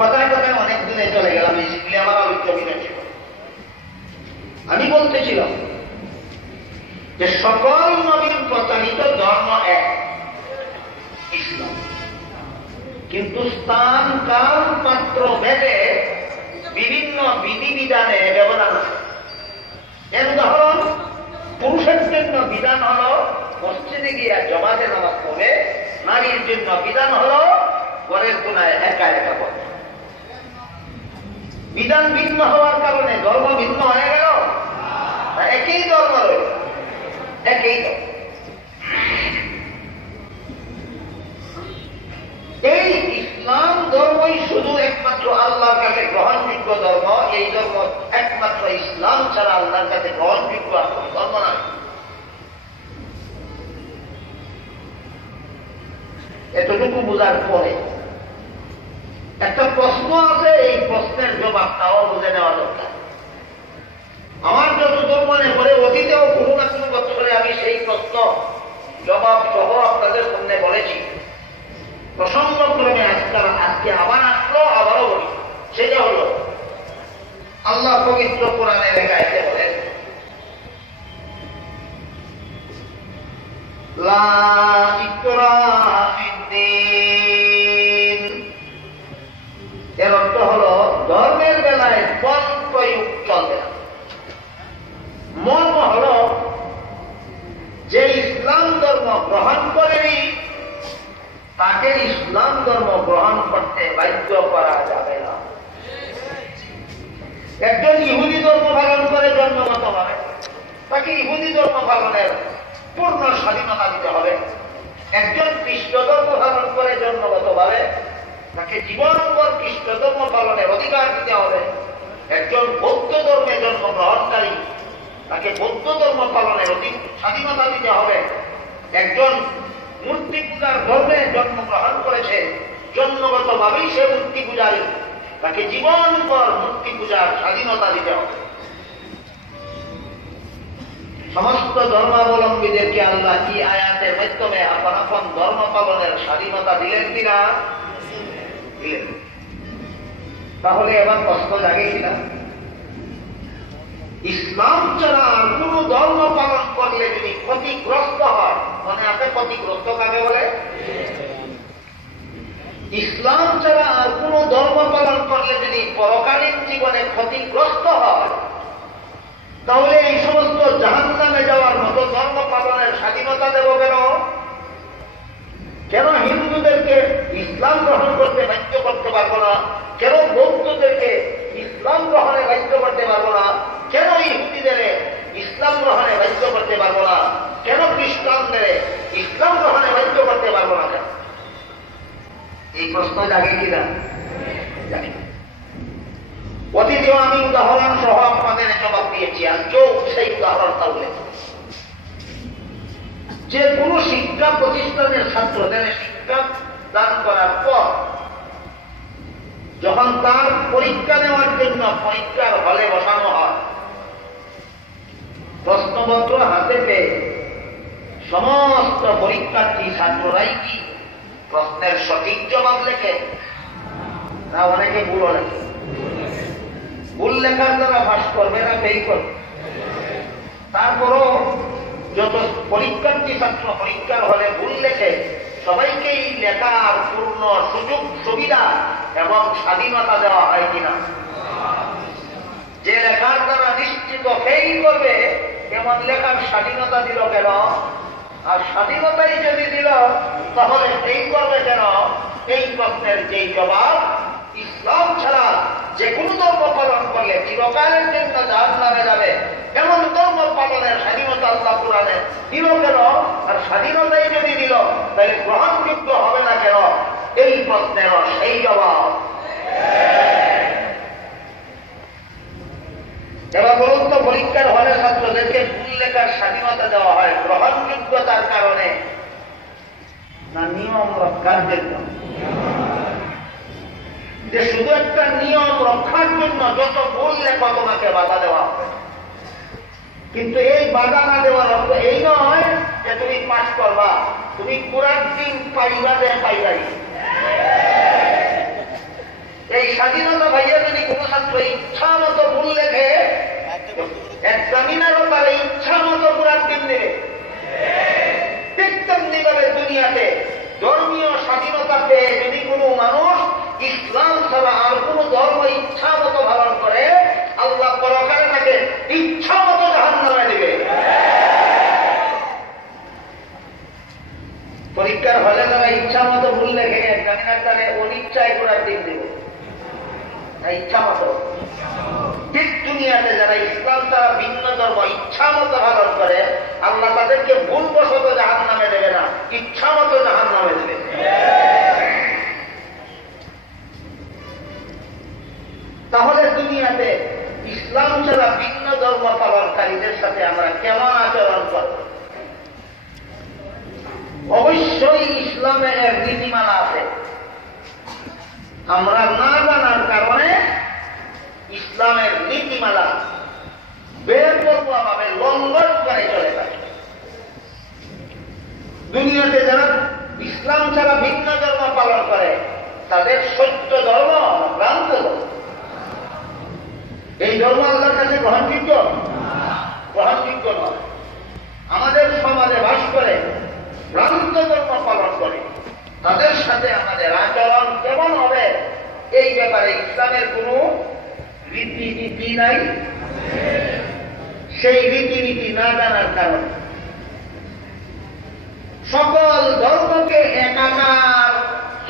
কথায় কথায় অনেক দিনে চলে গেলাম, এই আমার অভিজ্ঞতা ছিল। আমি বলতেছিলাম যে সকল নবীর প্রচারিত ধর্ম এক, ইসলাম, কিন্তু স্থান কাল পাত্র ভেদে বিভিন্ন বিধিবিধানে ব্যবধান আছে। এর উদাহরণ, পুরুষের জন্য বিধান হল মসজিদে গিয়ে জমাতে নামাজ পড়বে, নারীর জন্য বিধান হল ঘরের কোনায় একা একা পড়বে। বিধান ভিন্ন হওয়ার কারণে ধর্ম ভিন্ন হয়ে গেল? একই ধর্ম রয়েছে, একই ধর্ম। এই ইসলাম এতটুকু বোঝার পরে একটা প্রশ্ন আছে, এই প্রশ্নের জবাবটাও বুঝে নেওয়া দরকার। আমার যতদূর মনে পড়ে অতীতেও কোনো না কোনো বছরে আমি সেই প্রশ্ন জবাব সহ আপনাদের সামনে বলেছি। প্রসঙ্গক্রমে আজকে আবার আসলো, আবারও বলি। সেটা হল আল্লাহ পবিত্র কোরআনের আয়াতে বলেন, লা ইকরাহা ফিদ্দীন। এর অর্থ হল ধর্মের বেলায় বল প্রয়োগ চলবে না। মর্ম হল যে ইসলাম ধর্ম গ্রহণ করেনি তাকে ইসলাম ধর্ম গ্রহণ করতে বাধ্য করা যাবে না। একজন ইহুদি ধর্ম পালন করে জন্মগতভাবে, তাকে ইহুদি ধর্ম পালনের পূর্ণ স্বাধীনতা দিতে হবে। একজন খ্রিস্ট ধর্ম পালন করে জন্মগতভাবে, তাকে জীবনভর খ্রিস্ট ধর্ম পালনের অধিকার দিতে হবে। একজন বৌদ্ধ ধর্মে জন্মগ্রহণকারী, তাকে বৌদ্ধ ধর্ম পালনের স্বাধীনতা দিতে হবে। একজন মূর্তি পূজার ধর্মে জন্মগ্রহণ করেছে, জন্মগতভাবেই সে মূর্তি পূজারী, তাকে জীবনভর মূর্তি পূজার স্বাধীনতা দিতে হবে। সমস্ত ধর্মাবলম্বীদেরকে আল্লাহ কি আয়াতের মাধ্যমে আপন আপন ধর্ম পালনের স্বাধীনতা দিলেন কিনা? দিলেন। তাহলে এবার প্রশ্ন জাগে কিনা, ইসলাম ছাড়া আর কোন ধর্ম পালন করলে যদি ক্ষতিগ্রস্ত হয়, মানে আপনি ক্ষতিগ্রস্ত কাকে বলে? ইসলাম ছাড়া আর কোন ধর্ম পালন করলে যদি পরকালীন জীবনে ক্ষতিগ্রস্ত হয়, তাহলে এই সমস্ত জাহান্নামে যাওয়ার মতো ধর্ম পালনের স্বাধীনতা দেব কেন? কেন হিন্দুদেরকে ইসলাম গ্রহণ করতে বাধ্য করতে পারবো না? কেন বৌদ্ধদেরকে ইসলাম গ্রহণে বাধ্য করতে পারবো না? কেন ইহুদিদের ইসলাম গ্রহণে বাধ্য করতে পারবো না? কেন খ্রিস্টানদের ইসলাম গ্রহণে বাধ্য করতে পারবো না? কেন? এই প্রশ্ন জাগে কিনা? জানি। অতীতেও আমি উদাহরণ সহ আপনাদের জবাব দিয়েছি, আর কেউ সেই উদাহরণটা উল্লেখ। যে কোন শিক্ষা প্রতিষ্ঠানের ছাত্রদের শিক্ষা দান করার পর যখন তার পরীক্ষা নেওয়ার জন্য পরীক্ষার হলে বসানো হয়, প্রশ্নপত্র হাতে পেয়ে সমস্ত পরীক্ষার্থী ছাত্ররাই কি প্রশ্নের সঠিক জবাব লেখে? না অনেকে ভুলও লেখে। ভুল লেখার দ্বারা পাস করবে না ফেল করবে। তারপরও যত পরীক্ষার্থী ছাত্র পরীক্ষার হলে ভুল লেখে, সবাইকেই লেখার পূর্ণ সুযোগ সুবিধা এবং স্বাধীনতা দেওয়া হয় কিনা? যে লেখার দ্বারা নিশ্চিত ফেল করবে এমন লেখার স্বাধীনতা দিল কেন? আর স্বাধীনতাই যদি দিল তাহলে ফেল করবে কেন? এই প্রশ্নের যেই জবাব, ইসলাম ছাড়া যে কোনো ধর্ম পালন করলে চিরকালের জন্য জাহান্নামে যাবে এমন ধর্ম পালনের স্বাধীনতা আল্লাহ কোরআনে দিল কেন? আর স্বাধীনতাই যদি দিল তাহলে গ্রহণযোগ্য হবে না কেন? এই প্রশ্নের সেই জবাব। এবার বলুন তো, পরীক্ষার হলে ছাত্রদেরকে ভুল লেখার স্বাধীনতা দেওয়া হয় গ্রহণযোগ্যতার কারণে না নিয়ম রক্ষার জন্য? যে শুধু একটা নিয়ম রক্ষার জন্য যত ভুল লেখা তোমাকে বাধা দেওয়া হবে, কিন্তু এই বাধা না দেওয়ার অর্থ এই নয় যে তুমি পাস করবা, তুমি পুরার দিন পাইবা যে পাইবাই। এই স্বাধীনতা ভাইয়া যদি কোনো ছাত্র ইচ্ছা মতো ভুল লেখে, এক্সামিনারও তার ইচ্ছা মতো পুরার দিন দেবে। ঠিক তেমনিভাবে দুনিয়াতে ধর্মীয় স্বাধীনতা পেয়ে যদি কোনো মানুষ ইসলাম ছাড়া আর কোন ধর্ম ইচ্ছা মতো পালন করে, আল্লাহ পরকালে তাকে ইচ্ছা মতো জাহান্নামে দিবে। পরীক্ষার হলে তারা ইচ্ছা মতো ভুল লেখে, এক্সামিনার তারা অনিচ্ছায় পুরার দিন দেবে, ইচ্ছা মতো। ঠিক দুনিয়াতে যারা ইসলাম তারা ভিন্ন ধর্ম ইচ্ছা মতো পালন করে, আল্লাহ তাদেরকে ভুলবশত জাহান্নামে দেবে না, ইচ্ছা মতো জাহান্নামে দেবে। তাহলে দুনিয়াতে ইসলাম ছাড়া ভিন্ন ধর্ম পালনকারীদের সাথে আমরা কেমন আচরণ করব? অবশ্যই ইসলামে ইসলামের নীতিমালা আছে, আমরা না জানার কারণে ইসলামের নীতিমালা বেপরোয়াভাবে লঙ্ঘন করে চলে থাকে। দুনিয়াতে যারা ইসলাম ছাড়া ভিন্ন ধর্ম পালন করে তাদের সত্য ধর্ম ভ্রান্ত ধর্ম। এই ধর্ম আল্লাহর কাছে গ্রহণযোগ্য গ্রহণযোগ্য নয়। আমাদের সমাজে বাস করে ভ্রান্ত ধর্ম পালন করে তাদের সাথে আমাদের আচরণ কেমন হবে এই ব্যাপারে ইসলামের কোন রীতিনীতি নাই। সেই রীতিনীতি না জানার কারণে সকল ধর্মকে একাকার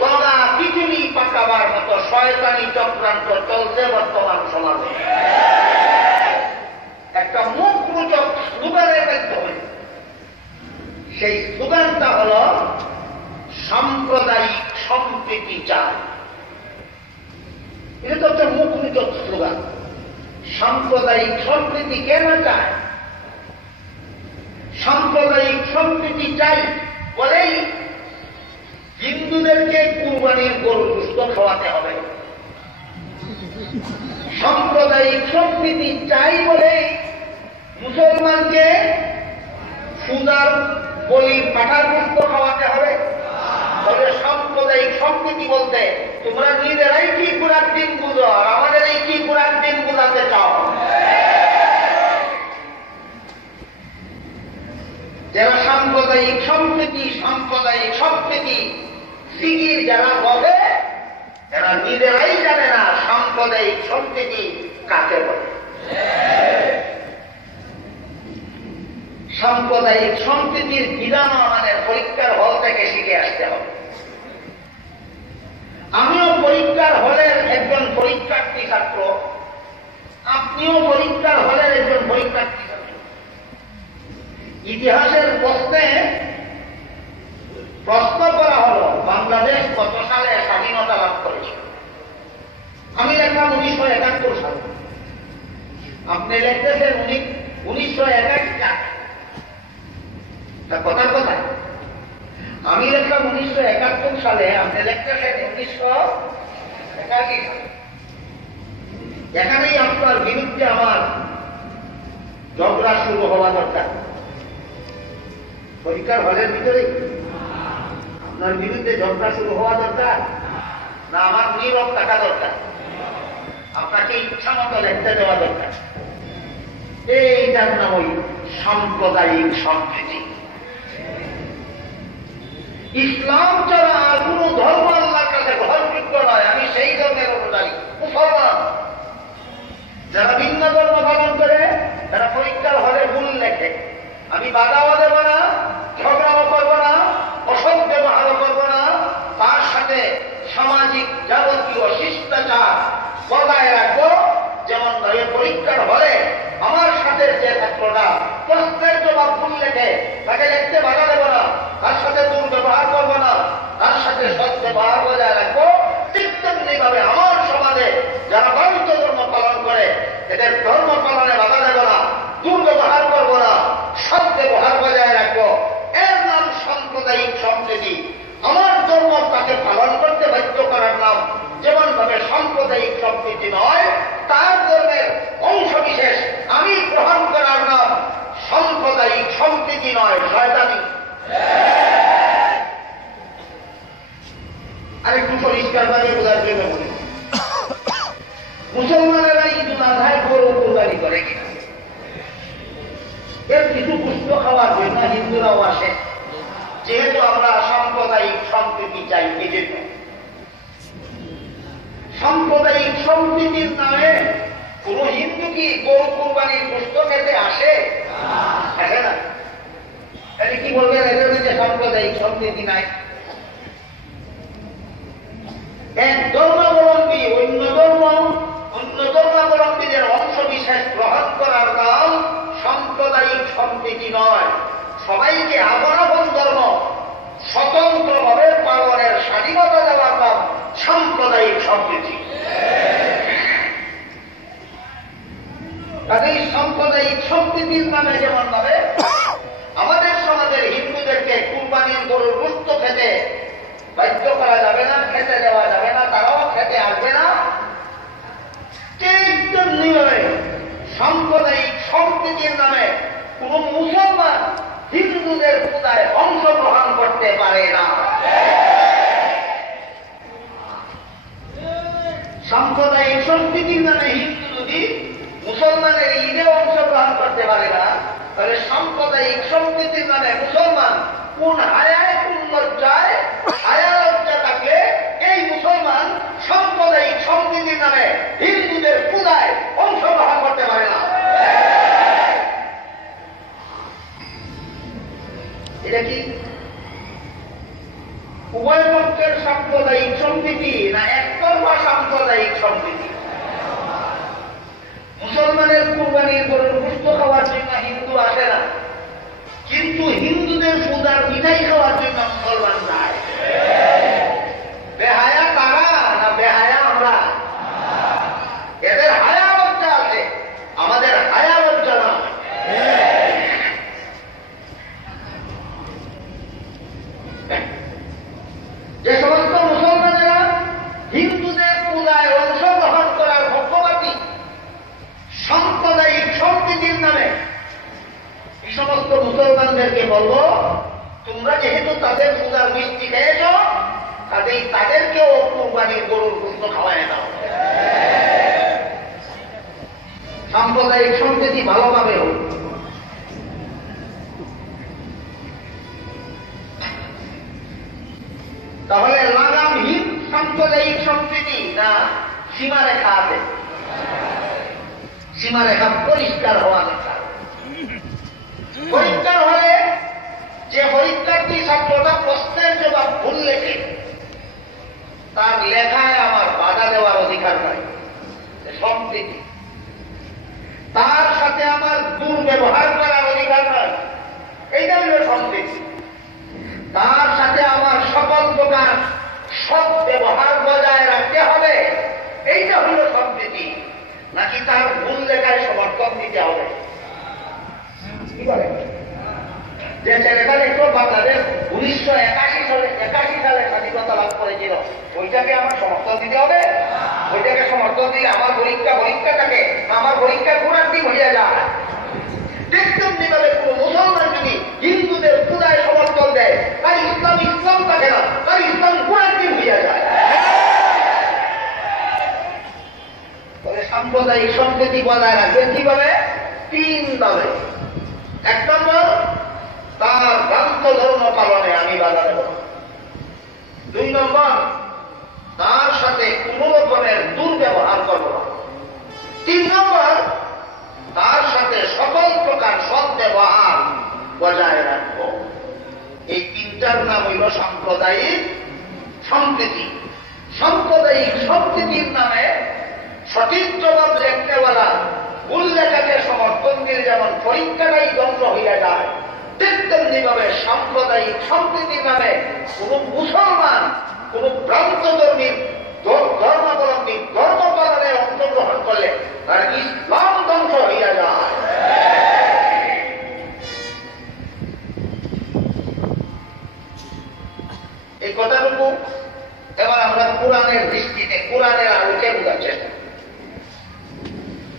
লগা পৃথিবী পাকাবার মতো শয়তানি চক্রান্ত চলছে বর্তমান সমাজে। একটা মুখরোচক স্লোগানের মাধ্যমে, সেই স্লোগানটা হল সাম্প্রদায়িক সম্প্রীতি চায়। এটা তো একটা মুখরোচক স্লোগান। সাম্প্রদায়িক সম্প্রীতি কেন চায়? সাম্প্রদায়িক সম্প্রীতি চাই বলেই হিন্দুদেরকে কুরবানির গরুর গোশত খাওয়াতে হবে। সাম্প্রদায়িক সম্প্রীতি চাই বলেই মুসলমানকে সুদার বলির পাঠার গোশত খাওয়াতে হবে। তবে সাম্প্রদায়িক সম্প্রীতি বলতে তোমরা নিজেরাই কি পুরার দিন বুঝো আর আমাদের এই কি পুরার দিন বুঝাতে চাও? যারা সাম্প্রদায়িক সম্প্রীতি জিকির যারা বলে এরা নিজেরাই জানে না সাম্প্রদায়িক সম্প্রীতি কাকে বলে। সাম্প্রদায়িক সম্প্রীতির বিধান আমাদের পরীক্ষার হল থেকে শিখে আসতে হবে। আমিও পরীক্ষার হলের একজন পরীক্ষার্থী ছাত্র, আপনিও পরীক্ষার হলের একজন পরীক্ষার্থী ছাত্র। ইতিহাসের প্রশ্নে প্রশ্ন করা হল বাংলাদেশ কত সালে স্বাধীনতা লাভ করেছে। আমি লিখলাম 1971 সালে, আপনি লিখতেছেন 1981 সালে। কথার কথা আমি লিখলাম 1971 সালে, আপনি লিখতেছেন 1981 সালে। এখানেই আপনার বিরুদ্ধে আমার ঝগড়া শুরু হওয়া দরকার। পরীক্ষার হলের ভিতরে আপনার বিরুদ্ধে ঝগড়া শুরু হওয়া দরকার না আমার নীরব থাকা দরকার? আপনাকে ইচ্ছা মতো লিখতে দেওয়া দরকার। এইটার নাম ওই সাম্প্রদায়িক সম্প্রীতি। ইসলাম ছাড়া আর কোন ধর্ম আল্লাহর কাছে গ্রহণযোগ্য নয়। আমি সেই ধর্মের অনুযায়ী মুসলমান। যারা ভিন্ন ধর্ম পালন করে তারা পরীক্ষার হলে ভুল লেখে। আমি বাধাও দেব না, ঝগড়াও করবো না, অসৎ ব্যবহারও করবো না। তার সাথে সামাজিক যাবতীয় শিষ্টাচার বজায় রাখবো। যেমন ধরে পরীক্ষার হলে আমার সাথে যে ছাত্রটা প্রশ্নের জবাব ভুল লেখে তাকে লিখতে বাধা দেব না, তার সাথে দুর্ব্যবহার করবো না, তার সাথে সৎ ব্যবহার বজায় রাখবো। ঠিক তেমনি ভাবে আমার সমাজে যারা বাণিজ্য ধর্ম পালন করে এদের ধর্ম পালনে বাধা দেব না, দুর্ব্যবহার করবো না, সৎ ব্যবহার বজায় রাখবো। এর নাম সাম্প্রদায়িক সম্প্রীতি। আমার ধর্ম তাকে পালন করতে বাধ্য করার নাম যেমন ভাবে সাম্প্রদায়িক সম্প্রীতি নয়, তার ধর্মের অংশ বিশেষ আমি গ্রহণ করার নাম সাম্প্রদায়িক সম্প্রীতি নয়, শয়তানি। আরেকটু পরিষ্কার ভাবে বোঝার জন্য বলি, মুসলমানেরা ঈদুল আজহায় গরু কুরবানি করে কিনা এর কিছু পুষ্ট খাওয়ার জন্য হিন্দুরাও আসে। যেহেতু আমরা সাম্প্রদায়িক সম্প্রীতি চাই, এজন্য সাম্প্রদায়িক সম্প্রীতির নামে কোন হিন্দু কি গরু কুরবানির পুষ্ট খেতে আসে? আসে না। তাহলে কি বলবেন এদের যে সাম্প্রদায়িক সম্প্রীতি নাই? এক ধর্মাবলম্বী অন্য ধর্মাবলম্বীদের অংশ বিশেষ গ্রহণ করার নাম সাম্প্রদায়িক সম্প্রীতি নয়। সবাইকে আপন আপন ধর্ম স্বতন্ত্রভাবে পালনের স্বাধীনতা দেওয়ার নাম সাম্প্রদায়িক সম্প্রীতি। কাজেই সাম্প্রদায়িক সম্প্রীতির নামে যেমন ভাবে আমাদের সমাজের হিন্দুদেরকে কুরবানির গরুর গোশত খেতে সম্প্রীতির নামে হিন্দু যদি মুসলমানের ঈদে অংশগ্রহণ করতে পারে না, তাহলে সাম্প্রদায়িক সম্প্রীতির নামে মুসলমান কোন হায়ায় কোন লজ্জায়, হায়া লজ্জা থাকলে এই মুসলমান সাম্প্রদায়িক সম্প্রীতির নামে হিন্দুদের পূজায় অংশগ্রহণ করতে পারে না। এটা কি উভয় পক্ষের সাম্প্রদায়িক সম্প্রীতি না একতরফা সাম্প্রদায়িক সম্প্রীতি? মুসলমানের কুরবানির গরুর গোশত খাওয়ার জন্য হিন্দু আসে না, কিন্তু হিন্দুদের পূজার মিঠাই খাওয়ার জন্য মুসলমান যায়। বেহায়া তারা না বেহায়া আমরা? এদের হায়া লজ্জা আছে, আমাদের হায়া লজ্জা না। যে সমস্ত মুসলমানেরা হিন্দুদের পূজায় অংশগ্রহণ করার পক্ষপাতী, সাম্প্রদায়িক সম্প্রীতির নামে, এই সমস্ত মুসলমানদেরকে বলবো, তোমরা যেহেতু তাদের পূজার মিষ্টি খেয়েছ, কাজেই তাদেরকেও কুরবানির গরুর গোশত খাওয়ায় দাও। সাম্প্রদায়িক সম্প্রীতি ভালোভাবে হোক। তাহলে লাগামহীন সাম্প্রদায়িক সম্প্রীতি না সীমারেখা আছে? সীমারেখা পরিষ্কার হওয়া দরকার। পরিষ্কার হলে যে পরীক্ষার্থী ছাত্রটা প্রশ্নের জবাব ভুল লেখে, তার লেখায় আমার বাধা দেওয়ার অধিকার নাই, সম্প্রীতি। তার সাথে আমার দুর্ব্যবহার করার অধিকার নাই, এইটা হল সম্প্রীতি। তার সাথে আমার সকল প্রকার সৎ ব্যবহার বজায় রাখতে হবে, এইটা হল সম্প্রীতি। নাকি তার ভুল লেখায় সমর্থন দিতে হবে? কি বলে? যে ছেলেটা লিখল বাংলাদেশ 1981 সালে স্বাধীনতা লাভ করেছিল, ওইটাকে আমার সমর্থন দিতে হবে? ওইটাকে সমর্থন দিলে আমার পরীক্ষাটাকে আমার পরীক্ষা পুরাটি হইয়া যায়। তেমনিভাবে কোন মুসলমান যদি হিন্দুদের পূজায় সমর্থন দেয়, তার ইসলাম থাকে না, তার ইসলাম পুরাটি হইয়া যায়। তবে সাম্প্রদায়িক সম্প্রীতি বজায় রাখবেন কিভাবে? 3 ভাবে। 1 নম্বর, তার ভ্রান্ত ধর্ম পালনে আমি বাধা দেব। 2 নম্বর, তার সাথে কোন রকমের দুর্ব্যবহার করব না। 3 নম্বর, তার সাথে সকল প্রকার সৎ ব্যবহার বজায় রাখব। এই 3টার নাম হইল সাম্প্রদায়িক সম্প্রীতি। সাম্প্রদায়িক সম্প্রীতির নামে সঠিক জবাব লেখতেওয়ালা ভুল লেখাকে সমর্থন দিয়ে যেমন পরীক্ষাটাই দ্বন্দ্ব হইয়া যায়, তেমনিভাবে সাম্প্রদায়িক সম্প্রীতির নামে কোন মুসলমান কোন ভ্রান্ত ধর্মাবলম্বী ধর্ম পালনে অংশগ্রহণ করলে তার ইসলাম ধ্বংস হইয়া যায়। এই কথাটুকু এবার আমরা কোরআনের দৃষ্টিতে, কোরআনের আলোকে বোঝার চেষ্টা।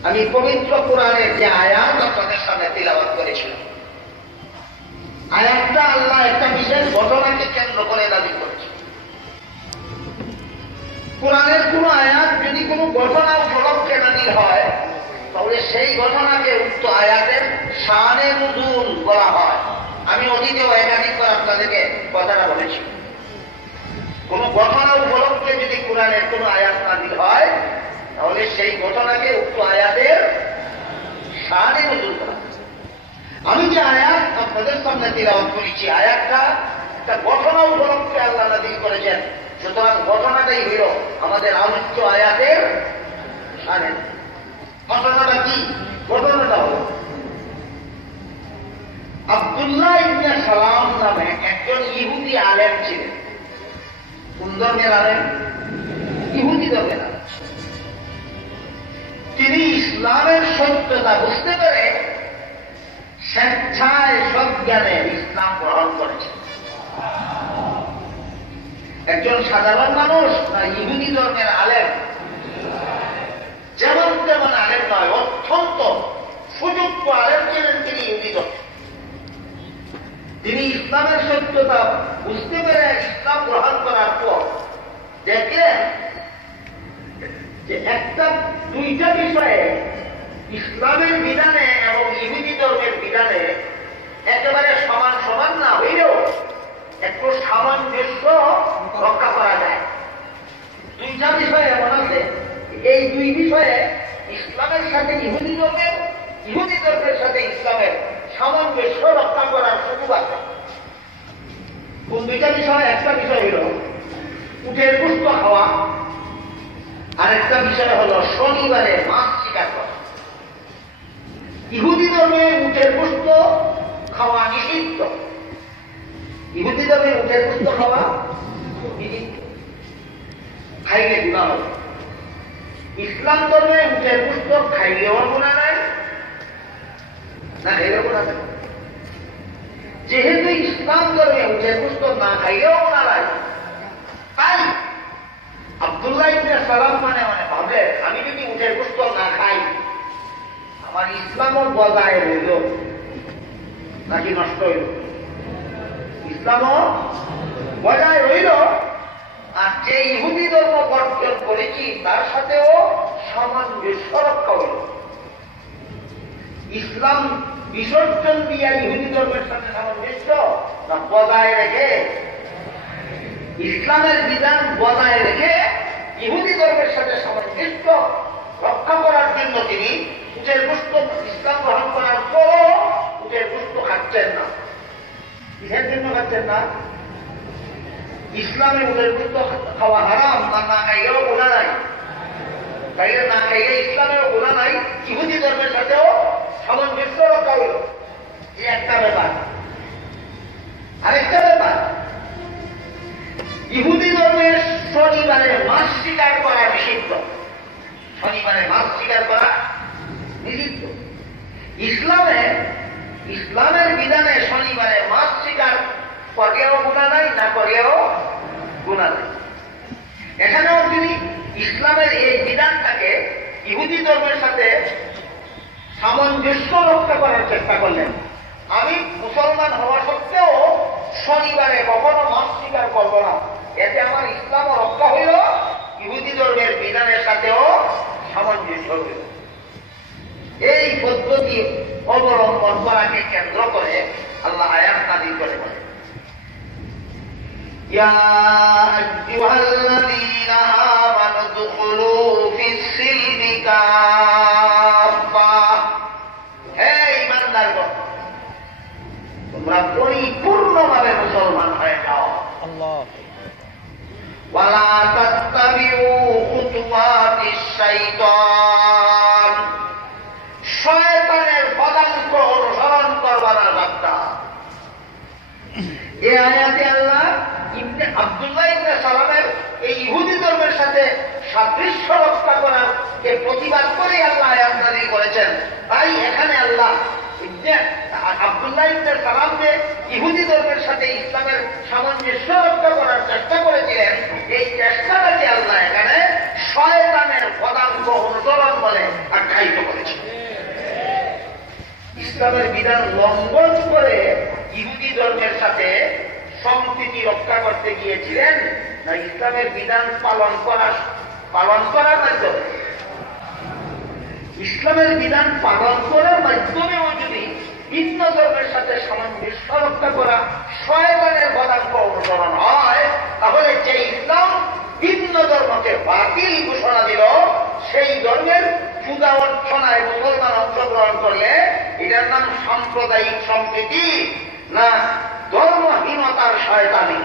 আমি পবিত্র কোরআনের যে আয়াত আপনাদের সামনে তিলাওয়াত করেছিলাম, আয়াতটা আল্লাহ একটা বিশেষ ঘটনাকে কেন্দ্র করে দাবি করেছে। কোরআনের কোন আয়াত যদি কোন ঘটনা উপলক্ষে নাজিল হয়, তাহলে সেই ঘটনাকে উক্ত আয়াতের শানে নুজুল বলা হয়। আমি অতীতেও একাধিকবার আপনাদেরকে কথাটা বলেছি। কোন ঘটনা উপলক্ষে যদি কোরআনের কোন আয়াত নাজিল হয়, তাহলে সেই ঘটনাকে উক্ত আয়াতের শানে নুজুল করা। আমি যে আয়াত আপনাদের সামনে তিলাওয়াত করেছি, আয়াতটা একটা ঘটনা উপলক্ষে আল্লাহ নাজিল করেছেন। সুতরাং ঘটনাটাই হইল আমাদের আলোচ্য আয়াতের শানে। ঘটনাটা কি? ঘটনাটা হল আব্দুল্লাহ ইবনে সালাম নামে একজন ইহুদি আলেম ছিলেন। কোন ধর্মের আলেম? ইহুদি ধর্মের আলেম। তিনি ইসলামের সত্যতা বুঝতে পেরে স্বেচ্ছায় সজ্ঞানে ইসলাম গ্রহণ করেছেন। একজন সাধারণ মানুষ না ইহুদি ধর্মের আলেম? যেমন তেমন আলেম নয়, অত্যন্ত সুযোগ্য আলেম ছিলেন তিনি ইহুদি ধর্ম। তিনি ইসলামের সত্যতা বুঝতে পেরে ইসলাম গ্রহণ করার পর দেখলেন যে দুইটা বিষয়ে ইসলামের বিধানে এবং ইহুদি ধর্মের বিধানে একেবারে সমান সমান না হইলেও একটু সামঞ্জস্য রক্ষা করা যায়। দুইটা বিষয় এমন আছে, এই দুই বিষয়ে ইসলামের সাথে ইহুদি ধর্মের সাথে ইসলামের সামঞ্জস্য রক্ষা করার সুযোগ আছে। কোন দুইটা বিষয়? একটা বিষয় হল উটের গোশত খাওয়া, আরেকটা বিষয় হল শনিবারে মাছ শিকার করা। ইহুদি ধর্মে উটের গোশত খাওয়া নিষিদ্ধ। ইহুদি ধর্মে উটের গোশত খাওয়া নিষিদ্ধ, খাইলে গুনাহ হবে। ইসলাম ধর্মে উটের গোশত খাইলেও গুনাহ নাই, না খাইলেও গুনাহ নাই। যেহেতু ইসলাম ধর্মে উটের গোশত না খাইলেও গুনাহ নাই, তাই আব্দুল্লাহ ইবনে সালাম মানে ভাবলেন, আমি যদি উটের গোশত না খাই আমার ইসলামও বজায় রইল নাকি নষ্ট হইল? ইসলামও বজায় রইল, আর যে ইহুদি ধর্ম বর্জন করেছি তার সাথেও সামঞ্জস্য রক্ষা হইল। ইসলাম বিসর্জন দিয়া ইহুদি ধর্মের সাথে সামঞ্জস্য না বজায় রেখে ইসলামের বিধান বজায় রেখে ইহুদি ধর্মের সাথে সামঞ্জস্য রক্ষা করার জন্য তিনি উটের গোশত ইসলাম গ্রহণ করার পরও উটের গোশত খাচ্ছেন না। কিসের জন্য খাচ্ছেন না? ইসলামে উটের গোশত খাওয়া হারাম, না খাইলেও গুনাহ নাই। তাইলে না খাইলে ইসলামেও গুনাহ নাই, ইহুদি ধর্মের সাথেও সামঞ্জস্য রক্ষা হইল। এই একটা ব্যাপার। আরেকটা ব্যাপার, ইহুদি ধর্মের শনিবারে মাছ শিকার করা নিষিদ্ধ। শনিবারে মাছ শিকার করা নিষিদ্ধ। ইসলামের বিধানে শনিবারে মাছ শিকার করলেও গুনাহ নাই, না করলেও গুনাহ নাই। এখানেও তিনি ইসলামের এই বিধানটাকে ইহুদি ধর্মের সাথে সামঞ্জস্য রক্ষা করার চেষ্টা করলেন। আমি মুসলমান হওয়া সত্ত্বেও শনিবারে কখনো মাছ শিকার করব না, এতে আমার ইসলামও রক্ষা হইল, ইহুদি ধর্মের বিধানের সাথেও সামঞ্জস্য হইল। এই পদ্ধতি অবলম্বন করাকে কেন্দ্র করে আল্লাহ আয়াত নাযিল করে বলেন, ইয়া আইয়ুহাল্লাযীনা আমানু দুখুলু ফিস-সিলমি কাফা, হে ঈমানদারগণ তোমরা পরিপূর্ণভাবে মুসলমান হয়ে যাও। আল্লাহ ওয়ালা তাত্তাবিউ খুতুওয়াতিশ শাইতান, শয়তানের পদাঙ্ক অনুসরণ করবার বার্তা। এই আয়াতে আল্লাহ আব্দুল্লাহ ইবনে সালামের এই ইহুদি ধর্মের সাথে সাদৃশ্য রক্ষা করার প্রতিবাদ করে আল্লাহ আয়াত নাযিল করেছেন। তাই এখানে আল্লাহ আব্দুল্লাহ ইবনে সালাম যে ইহুদি ধর্মের সাথে ইসলামের সামঞ্জস্য রক্ষা করার চেষ্টা করেছিলেন, এই চেষ্টাটাকে আল্লাহ এখানে শয়তানের পদাঙ্ক অনুসরণ বলে আখ্যায়িত করেছেন। ইসলামের বিধান লঙ্ঘন করে ইহুদি ধর্মের সাথে সম্প্রীতি রক্ষা করতে গিয়েছিলেন, না ইসলামের বিধান পালন করার মাধ্যমে? ইসলামের বিধান পালন করার মাধ্যমেও যদি ভিন্ন ধর্মের সাথে সামঞ্জস্য রক্ষা করা শয়তানের পদাঙ্ক অনুসরণ হয়, তাহলে যে ইসলাম ভিন্ন ধর্মকে বাতিল ঘোষণা দিল, সেই ধর্মের পূজা অর্চনায় মুসলমান অংশগ্রহণ করলে এটার নাম সাম্প্রদায়িক সম্প্রীতি না ধর্মহীনতার শয়তানি?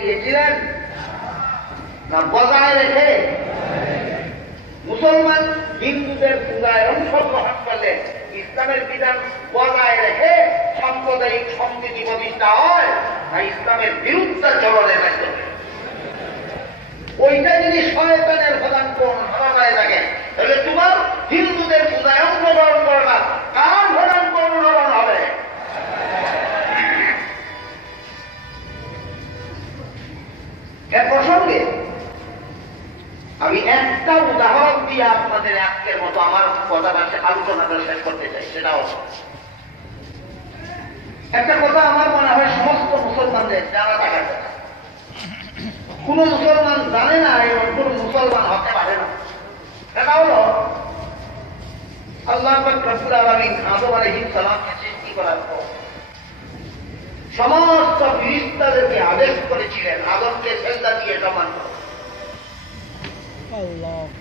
গিয়েছিলেন না বজায় রেখে মুসলমান হিন্দুদের পূজায় অংশগ্রহণ করলে ইসলামের বিধান বজায় রেখে সাম্প্রদায়িক সম্প্রীতি প্রতিষ্ঠা হয়, না ইসলামের বিরুদ্ধাচরণের মাধ্যমে? ওইটা যদি শয়তানের পদাঙ্ক অনুসরণ হয়ে থাকে, তাহলে তোমার হিন্দুদের পূজায় অংশগ্রহণ করবা কার পদাঙ্ক অনুসরণ হবে? এ প্রসঙ্গে আমি একটা উদাহরণ দিয়ে আপনাদের আজকের মতো আমার কথাটা আলোচনাটা শেষ করতে চাই। সেটাও একটা কথা আমার মনে হয় সমস্ত মুসলমানদের জানা থাকার কথা। কোন মুসলমান জানে না এবং কোন মুসলমান হতে পারে না। এটা হলো আল্লাহ রব্বুল আলামিন আদম আলাইহিস সালামকে সৃষ্টি করার পর সমস্ত ফেরেশতাদেরকে আদেশ করেছিলেন আদমকে সেজদা দিয়ে সম্মান করো।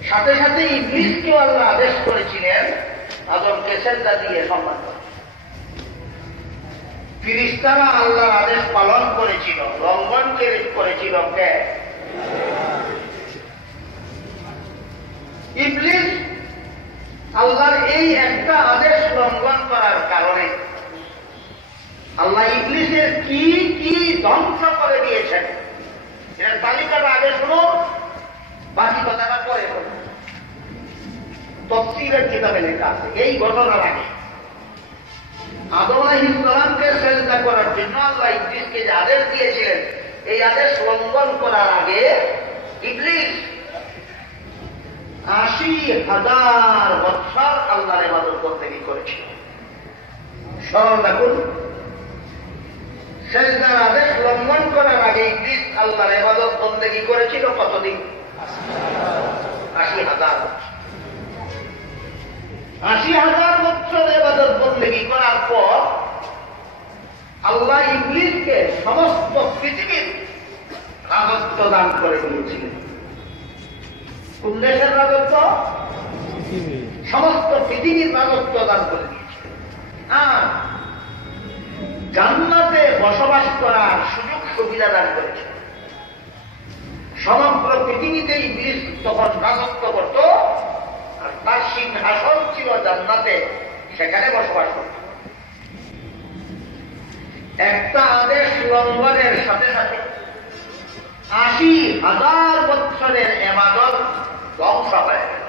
সাথে সাথে ইবলিসকেও আল্লাহ আদেশ করেছিলেন আদমকে সেজদা দিয়ে সম্মান করো। ফেরেশতারা আল্লাহর আদেশ পালন করেছিল, লঙ্ঘন করেছিল কে? ইবলিস আল্লাহর এই একটা আদেশ লঙ্ঘন করার কারণে আল্লাহ ইবলিসের কি কি ধ্বংস করে দিয়েছেন এর তালিকাটা আগে শুনো, বাকি কথাটা পরে শুনো। তাফসীরের কিতাবে লেখা আছে এই ঘটনার আগে আদম আলাইহিস সালামকে সেজদা করার জন্য আল্লাহ ইবলিসকে যে আদেশ দিয়েছিলেন এই আদেশ লঙ্ঘন করার আগে ইবলিস ৮০,০০০ বছর আল্লাহর ইবাদত বন্দেগী করেছিল। স্মরণ রাখুন, সেজদার আদেশ লঙ্ঘন করার আগে ইবলিস আল্লাহর ইবাদত বন্দেগী করেছিল কতদিন? ৮০,০০০ বছর। ৮০,০০০ বছর ইবাদত বন্দেগী করার পর আল্লাহ ইবলিসকে সমস্ত পৃথিবীর রাজত্ব দান করে দিয়েছিলেন। কোন দেশের রাজত্ব? সমস্ত পৃথিবীর রাজত্ব দান করে দিয়েছিলেন। আর জান্নাতে বসবাস করার সুযোগ সুবিধা দান করেছিলেন। সমগ্র পৃথিবীতে ইবলিস তখন রাজত্ব করত আর তার সিংহাসন ছিল জান্নাতে, সেখানে বসবাস করত। একটা আদেশ লঙ্ঘনের সাথে সাথে ৮০,০০০ বছরের ইবাদত ধ্বংস হয়ে গেল।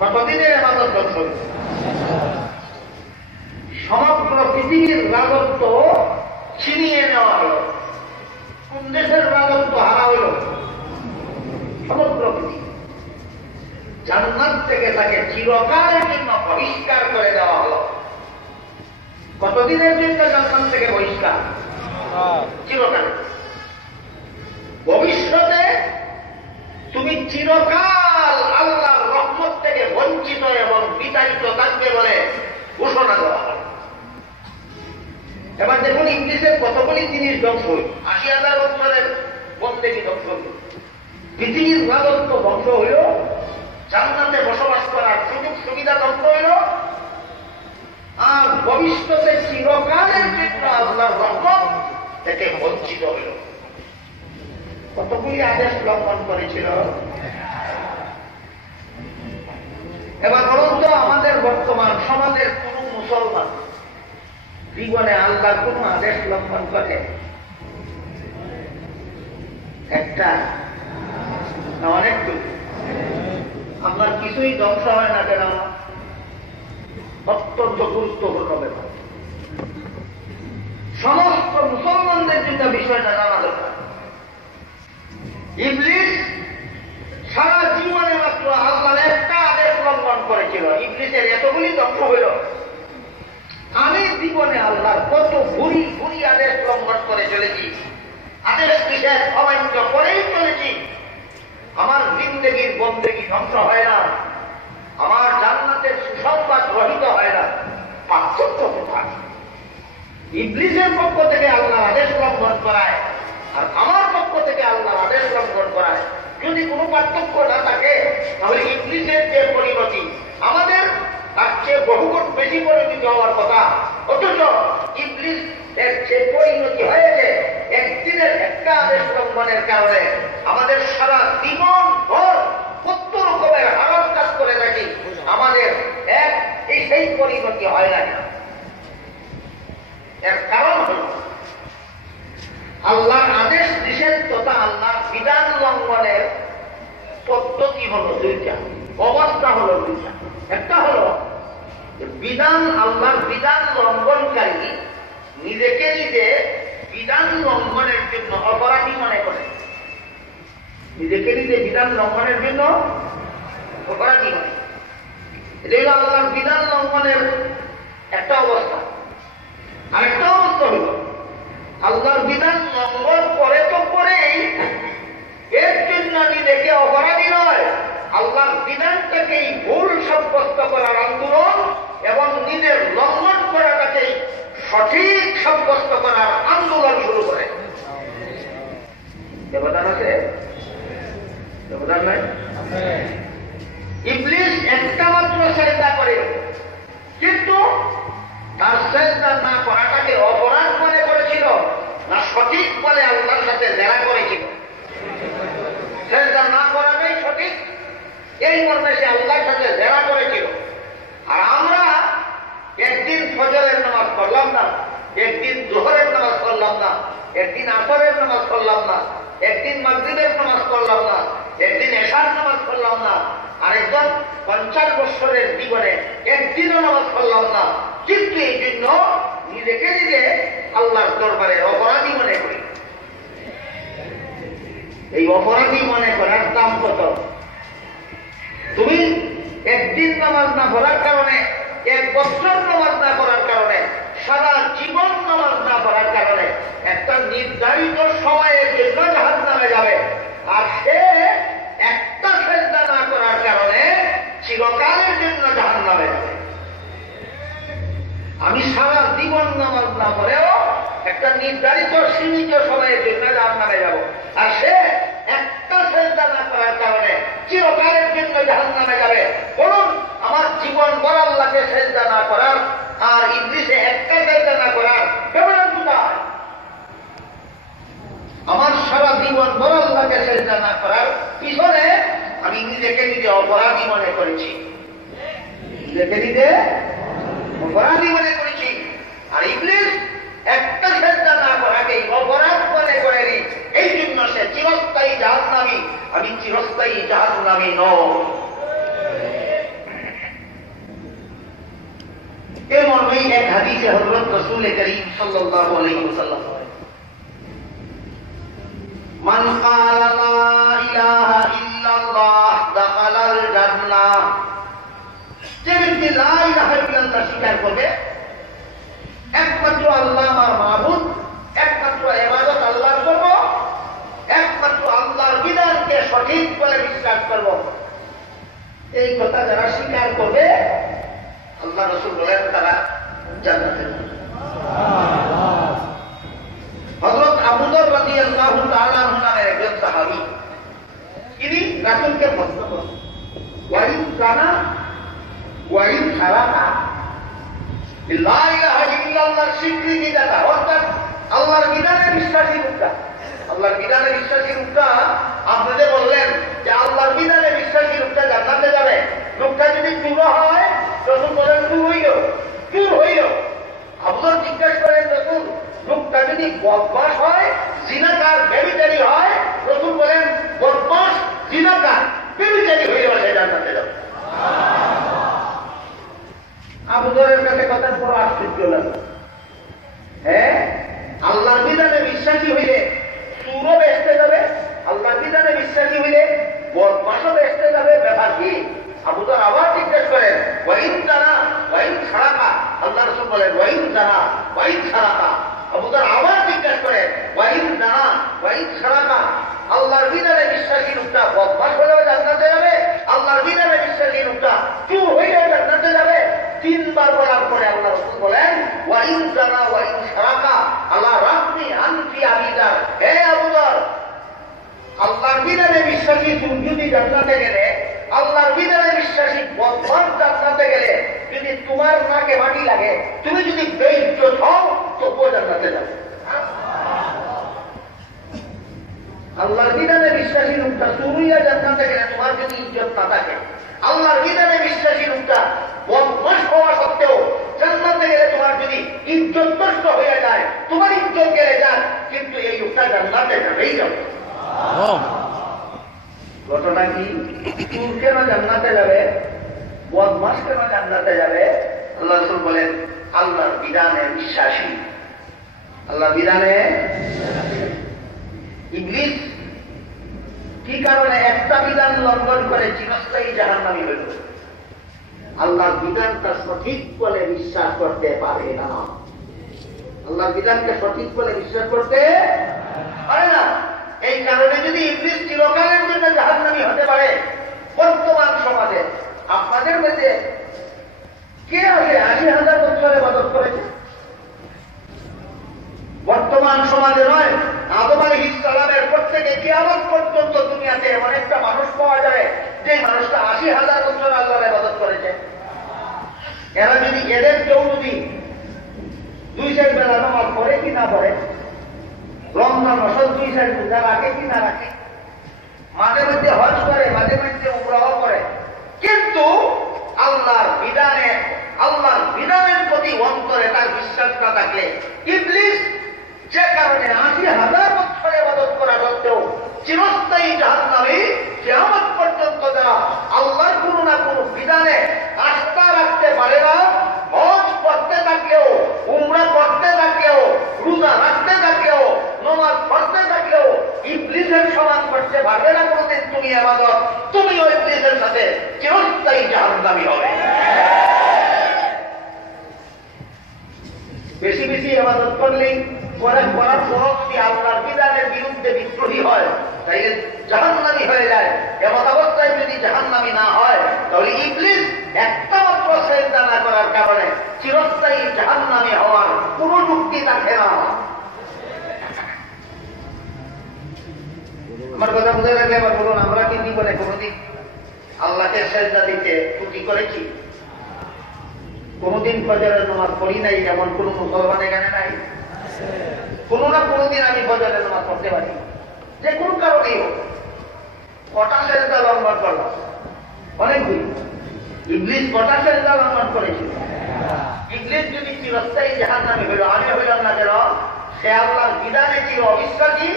কতদিনের ইবাদত ধ্বংস হল? সমগ্র পৃথিবীর রাজত্ব ছিনিয়ে নেওয়া হল। কোন দেশের রাজত্ব হারা হইল? সমগ্র পৃথিবী। জান্নাত থেকে তাকে চিরকালের জন্য বহিষ্কার করে দেওয়া হল। কতদিনের জন্য জান্নাত থেকে বহিষ্কার? চিরকাল। ভবিষ্যতে তুমি চিরকাল আল্লাহর রহমত থেকে বঞ্চিত এবং বিতাড়িত থাকবে বলে ঘোষণা দেওয়া হল। এবার দেখুন ইবলিসের কতগুলি জিনিস ধ্বংস হইল। ৮০,০০০ বছরের বন্দেগী ধ্বংস হইল, পৃথিবীর রাজত্ব ধ্বংস হইল, জান্নাতে বসবাস করার সুযোগ সুবিধা ধ্বংস হইল, আর ভবিষ্যতে চিরকালের জন্য আল্লাহর রহমত থেকে বঞ্চিত হইল। কতগুলি আদেশ লঙ্ঘন করেছিল। এবার বলুন তো আমাদের বর্তমান সমাজের কোন মুসলমান জীবনে আল্লাহর কোন আদেশ লঙ্ঘন করে? একটা না অনেকগুলো। আপনার কিছুই ধ্বংস হয় না কেন? অত্যন্ত গুরুত্বপূর্ণ ব্যাপার। সমস্ত মুসলমানদের জন্য বিষয়টা জানা দরকার। ইবলিস সারা জীবনে মাত্র আল্লাহর একটা আদেশ লঙ্ঘন করেছিল, ইবলিসের এতগুলি ধ্বংস হইল। আমি জীবনে আল্লাহর কত ভুরি ভুরি আদেশ লঙ্ঘন করে চলেছি, আদেশ নিষেধ অমান্য করেই চলেছি। আমার জিন্দেগির বন্দেগী ধ্বংস হয় না, আমার জান্নাতের সুসংবাদ গ্রহীত হয় না। পার্থক্য কোথায়? ইবলিসের পক্ষ থেকে আল্লাহর আদেশ লঙ্ঘন করায় আর আমার পক্ষ থেকে আল্লাহর আদেশ লঙ্ঘন করায় যদি কোনো পার্থক্য না থাকে, তাহলে ইবলিসের যে পরিণতি আমাদের তার চেয়ে বহুগুণ বেশি পরিণতি হওয়ার কথা। অথচ ইবলিস এর যে পরিণতি হয়েছে একদিনের একটা আদেশ লঙ্ঘনের কারণে আমাদের সারা জীবন ভর কত রকমের হারাম কাজ করে থাকি, আমাদের সেই পরিণতি হয় না। এর কারণ হল আল্লাহর আদেশ নিষেধ তথা আল্লাহর বিধান লঙ্ঘনের পদ্ধতি হল দুইটা, অবস্থা হল দুইটা। একটা হল বিধান, আল্লাহর বিধান লঙ্ঘনকারী নিজেকে নিজে বিধান লঙ্ঘনের জন্য অপরাধী মনে করে, নিজেকে নিজে বিধান লঙ্ঘনের জন্য অপরাধী মনে। এটা হল আল্লাহর বিধান লঙ্ঘনের একটা অবস্থা। আরেকটা অবস্থা হইল আল্লাহর বিধান লঙ্ঘন করে তো করেই এর জন্য নিজেকে অপরাধী নয়, আল্লাহর বিধানটাকেই ভুল সাব্যস্ত করার আন্দোলন এবং নিজের লঙ্ঘন করাটাকেই সঠিক সাব্যস্ত করার আন্দোলন শুরু করে। ব্যবধান আছে? ব্যবধান নাই? ইবলিস একটা মাত্র চেষ্টা করে, কিন্তু তার চেষ্টা না করাটাকে অপরাধ মনে করেছিল না সঠিক বলে আল্লাহর সাথে জেরা করেছিল? চেষ্টা না করাটাই সঠিক, এই মর্মে সে আল্লাহর সাথে জেরা করেছিল। আর আমরা একদিন ফজরের নামাজ পড়লাম না, একদিন জোহরের নামাজ পড়লাম না, একদিন আসরের নামাজ পড়লাম না, একদিন মাগরিবের নামাজ পড়লাম না, একদিন এশার নামাজ পড়লাম না, আরেকজন 50 বছরের জীবনে একদিনও নামাজ পড়লাম না, কিন্তু এই জন্য নিজেকে নিজে আল্লাহর দরবারে অপরাধী মনে করি। এই অপরাধী মনে করার দাম কত? তুমি একদিন নামাজ না পড়ার কারণে, 1 বছর নামাজ না পড়ার কারণে, সারা জীবন নামাজ না পড়ার কারণে একটা নির্ধারিত সময়ের জন্য জাহান্নামে যাবে। আর সে একটা সেজদা না করার কারণে চিরকালের জন্য জাহান্নামে যাবে। আমি সারা জীবন নামাজ না পড়েও একটা নির্ধারিত সীমিত সময়ের জন্য জাহান্নামে যাব, আর সে একটা সেজদা না করার কারণে চিরকালের জন্য জাহান্নামে যাবে। বলুন, আমার জীবন বড় আল্লাহকে সেজদা না করার আর ইবলিসে একটা সেজদা না করার ব্যবধান কোথায়? আমার সারা জীবন বড় আল্লাহকে সেজদা না করার পিছনে আমি নিজেকে নিজে অপরাধী মনে করেছি, নিজেকে নিজে অপরাধী মনে করেছি। আর ইবলিস একটা সেজদা না করাকেই অপরাধ মনে করেনি, এই জন্য সে চিরস্থায়ী জাহান্নামী। আমি চিরস্থায়ী জাহান্নামী নই। এ মর্মেই এক হাদিসে হযরত রাসূল করিম সাল্লাল্লাহু আলাইহি ওয়াসাল্লাম মান ক্বালা লা ইলাহা ইল্লাল্লাহ দাখালাল জান্নাহ, যে ব্যক্তি লা ইলাহা ইল্লাল্লাহ স্বীকার করবে, একমাত্র আল্লাহ আমার মাবুদ, একমাত্র ইবাদত আল্লাহর করব, একমাত্র আল্লাহর বিধানকে সঠিক বলে বিশ্বাস করব, এই কথা যারা স্বীকার করবে আল্লাহ রাসূল বলেন তারা জান্নাতে যাবে। হযরত আবু যর রাদিয়াল্লাহু তাআলা আনহু নামের একজন সাহাবী, তিনি রাসূলকে প্রশ্ন করেন, ওয়াইন কানা ওয়াইন সারাকা, লা ইলাহা ইল্লাল্লাহর স্বীকৃতি দাতা, অর্থাৎ আল্লাহর বিধানে বিশ্বাসী লোকটা। আল্লাহর বিধানে বিশ্বাসী লোকটা আপনি যে বললেন যে আল্লাহর বিধানে বিশ্বাসী লোকটা জান্নাতে যাবে, লোকটা যদি চুর হয়, রাসূল বলেন চুর হইল, চুর হইল। আবু যর জিজ্ঞাসা করেন, রাসূল লোকটা যদি বদমাশ হয়, জিনাকার, ব্যভিচারী হয়, রাসূল বলেন বদমাশ, জিনাকার, ব্যভিচারী হইল সে জান্নাতে যাবে। আবু যরের কাছে কথা পুরো আশ্চর্য লাগলো। হ্যাঁ, আল্লাহর বিধানে বিশ্বাসী হইলে চুরও বেহেশতে যাবে, আল্লাহর বিধানে বিশ্বাসী হইলে বদমাশও বেহেশতে যাবে, ব্যাপার কি? আবু যর আবার জিজ্ঞেস করেন, ওয়াইন জানা ওয়াইন সারাকা, আল্লাহ রাসূল বলেন ওয়াইন জানা ওয়াইন সারাকা। আবু যর আবার জিজ্ঞেস করেন, ওয়াইন জানা ওয়াইন সারাকা, আল্লাহর বিধানে বিশ্বাসী লোকটা বদমাশ হলেও জান্নাতে যাবে, আল্লাহর বিধানে বিশ্বাসী লোকটা চুর হইলেও জান্নাতে যাবে। 3 বার বলার পরে আল্লাহ রাসূল বলেন, ওয়াইন জানা ওয়াইন সারাকা আলা রাসমি আনফি আবিদার, হে আবু যর, আল্লাহর বিধানে বিশ্বাসী চুর যদি জান্নাতে গেলে, আল্লাহর বিধানে বিশ্বাসী বদমাশ জান্নাতে গেলে, যদি তোমার নাকে মাটি লাগে, তুমি যদি বেইজ্জত হও, তবুও জান্নাতে যাবে। আল্লাহর বিধানে বিশ্বাসী লোকটা চুরিয়া জান্নাতে গেলে তোমার যদি ইজ্জত না থাকে, আল্লাহর বিধানে বিশ্বাসী লোকটা বদমাশ হওয়া সত্ত্বেও জান্নাতে গেলে তোমার যদি ইজ্জত নষ্ট হয়ে যায়, তোমার ইজ্জত গেলে যাক, কিন্তু এই লোকটা জান্নাতে যাবেই যাবে। ঘটনা কি? চুর কেন জান্নাতে যাবে, বদমাশ কেন জান্নাতে যাবে? আল্লাহ রাসূল বলেন আল্লাহর বিধানে বিশ্বাসী। আল্লাহর বিধানে ইবলিস কি কারণে একটা বিধান লঙ্ঘন করে চিরস্থায়ী জাহান্নামী হইল? আল্লাহর বিধানটা সঠিক বলে বিশ্বাস করতে পারে না। আল্লাহর বিধানকে সঠিক বলে বিশ্বাস করতে পারে না। এই কারণে যদি ইবলিস চিরকালের জন্য জাহান্নামী হতে পারে, বর্তমান সমাজে আপনাদের মধ্যে কে আছে ৮০,০০০ বছর ইবাদত করেছে? বর্তমান সমাজে নয়, আদম আলাইহিস সালামের পর থেকে কিয়ামত পর্যন্ত দুনিয়াতে এমন একটা মানুষ পাওয়া যাবে যে মানুষটা ৮০,০০০ বছর আল্লাহর ইবাদত করেছে। এরা যদি এদের কেউ যদি ২ চার বেলা নামাজ পড়ে কি না পড়ে, রমজান মাসের ২ চার রোজা রাখে কি না রাখে, মাঝে মধ্যে হজ করে, মাঝে মধ্যে উমরাও করে, কিন্তু আল্লাহর বিধানের প্রতি অন্তরে তার বিশ্বাসটা থাকলে ইবলিস যে কারণে ৮০,০০০ বছর ইবাদত করা সত্ত্বেও চিরস্থায়ী জাহান্নামী, কিয়ামত পর্যন্ত যারা আল্লাহর কোনো না কোনো বিধানে আস্থা রাখতে পারে না, হজ পড়তে থাকলেও, উমরা পড়তে থাকলেও, রোজা রাখতে থাকলেও, নামাজ পড়তে থাকলেও ইবলিসের সমান করতে পারবে না কোনদিন তুমি ইবাদত। তুমিও ইবলিসের সাথে চিরস্থায়ী জাহান্নামী হবে। বেশি বেশি ইবাদত করলেই করার পরও যদি আল্লাহর বিধানের বিরুদ্ধে বিদ্রোহী হয় তাইলে জাহান্নামী হয়ে যায়। এমন অবস্থায় যদি জাহান্নামী না হয় তাহলে ইবলিস একটা মাত্র সেজদা না করার কারণে চিরস্থায়ী জাহান্নামী হওয়ার কোন যুক্তি থাকে না। আমার কথা বুঝে রাখলে আবার বলুন, আমরা কি জীবনে কোনদিন আল্লাহকে সেজদা দিতে ত্রুটি করেছি? কোনদিন ফজরের নামাজ পড়ি নাই এমন কোন মুসলমান এখানে নাই? কোন না কোনদিন আমি ফজরের নামাজ পড়তে পারি, যে কোন কারণেই হোক। কটা সেজদা লঙ্ঘন করলাম? অনেকগুলি। ইবলিস কটা সেজদা লঙ্ঘন করেছিল? ইবলিস যদি চিরস্থায়ী জাহান্নামী হইল, আমি হইলাম না কেন? সে আল্লাহর বিধানে চির অবিশ্বাসী,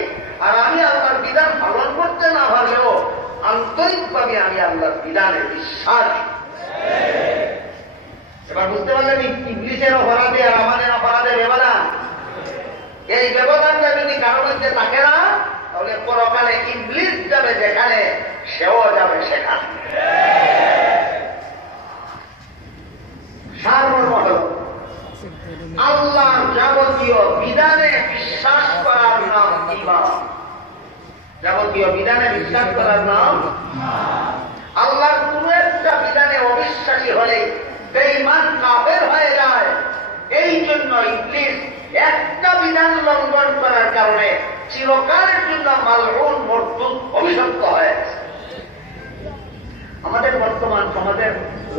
আর আমি আল্লাহর বিধান পালন করতে না পারলেও আন্তরিকভাবে আমি আল্লাহর বিধানে বিশ্বাসী। এবার বুঝতে পারলেন ইবলিসের অপরাধে আর আমাদের অপরাধের ব্যবধান। এই ব্যবধানটা যদি কারো মধ্যে থাকে না তাহলে পরকালে ইবলিস যাবে যেখানে, সেও যাবে সেখানে। সারমর্ম হল আল্লাহর যাবতীয় বিধানে বিশ্বাস করার নাম ঈমান। যাবতীয় বিধানে বিশ্বাস করার নাম। আল্লাহর কোন একটা বিধানে অবিশ্বাসী হলে বেঈমান কাফের হয়ে যায়। এই জন্য ইবলিস একটা বিধান লঙ্ঘন করার কারণে চিরকালের জন্য মালউন মরদুদ অভিশপ্ত হয়। আমাদের বর্তমান সমাজের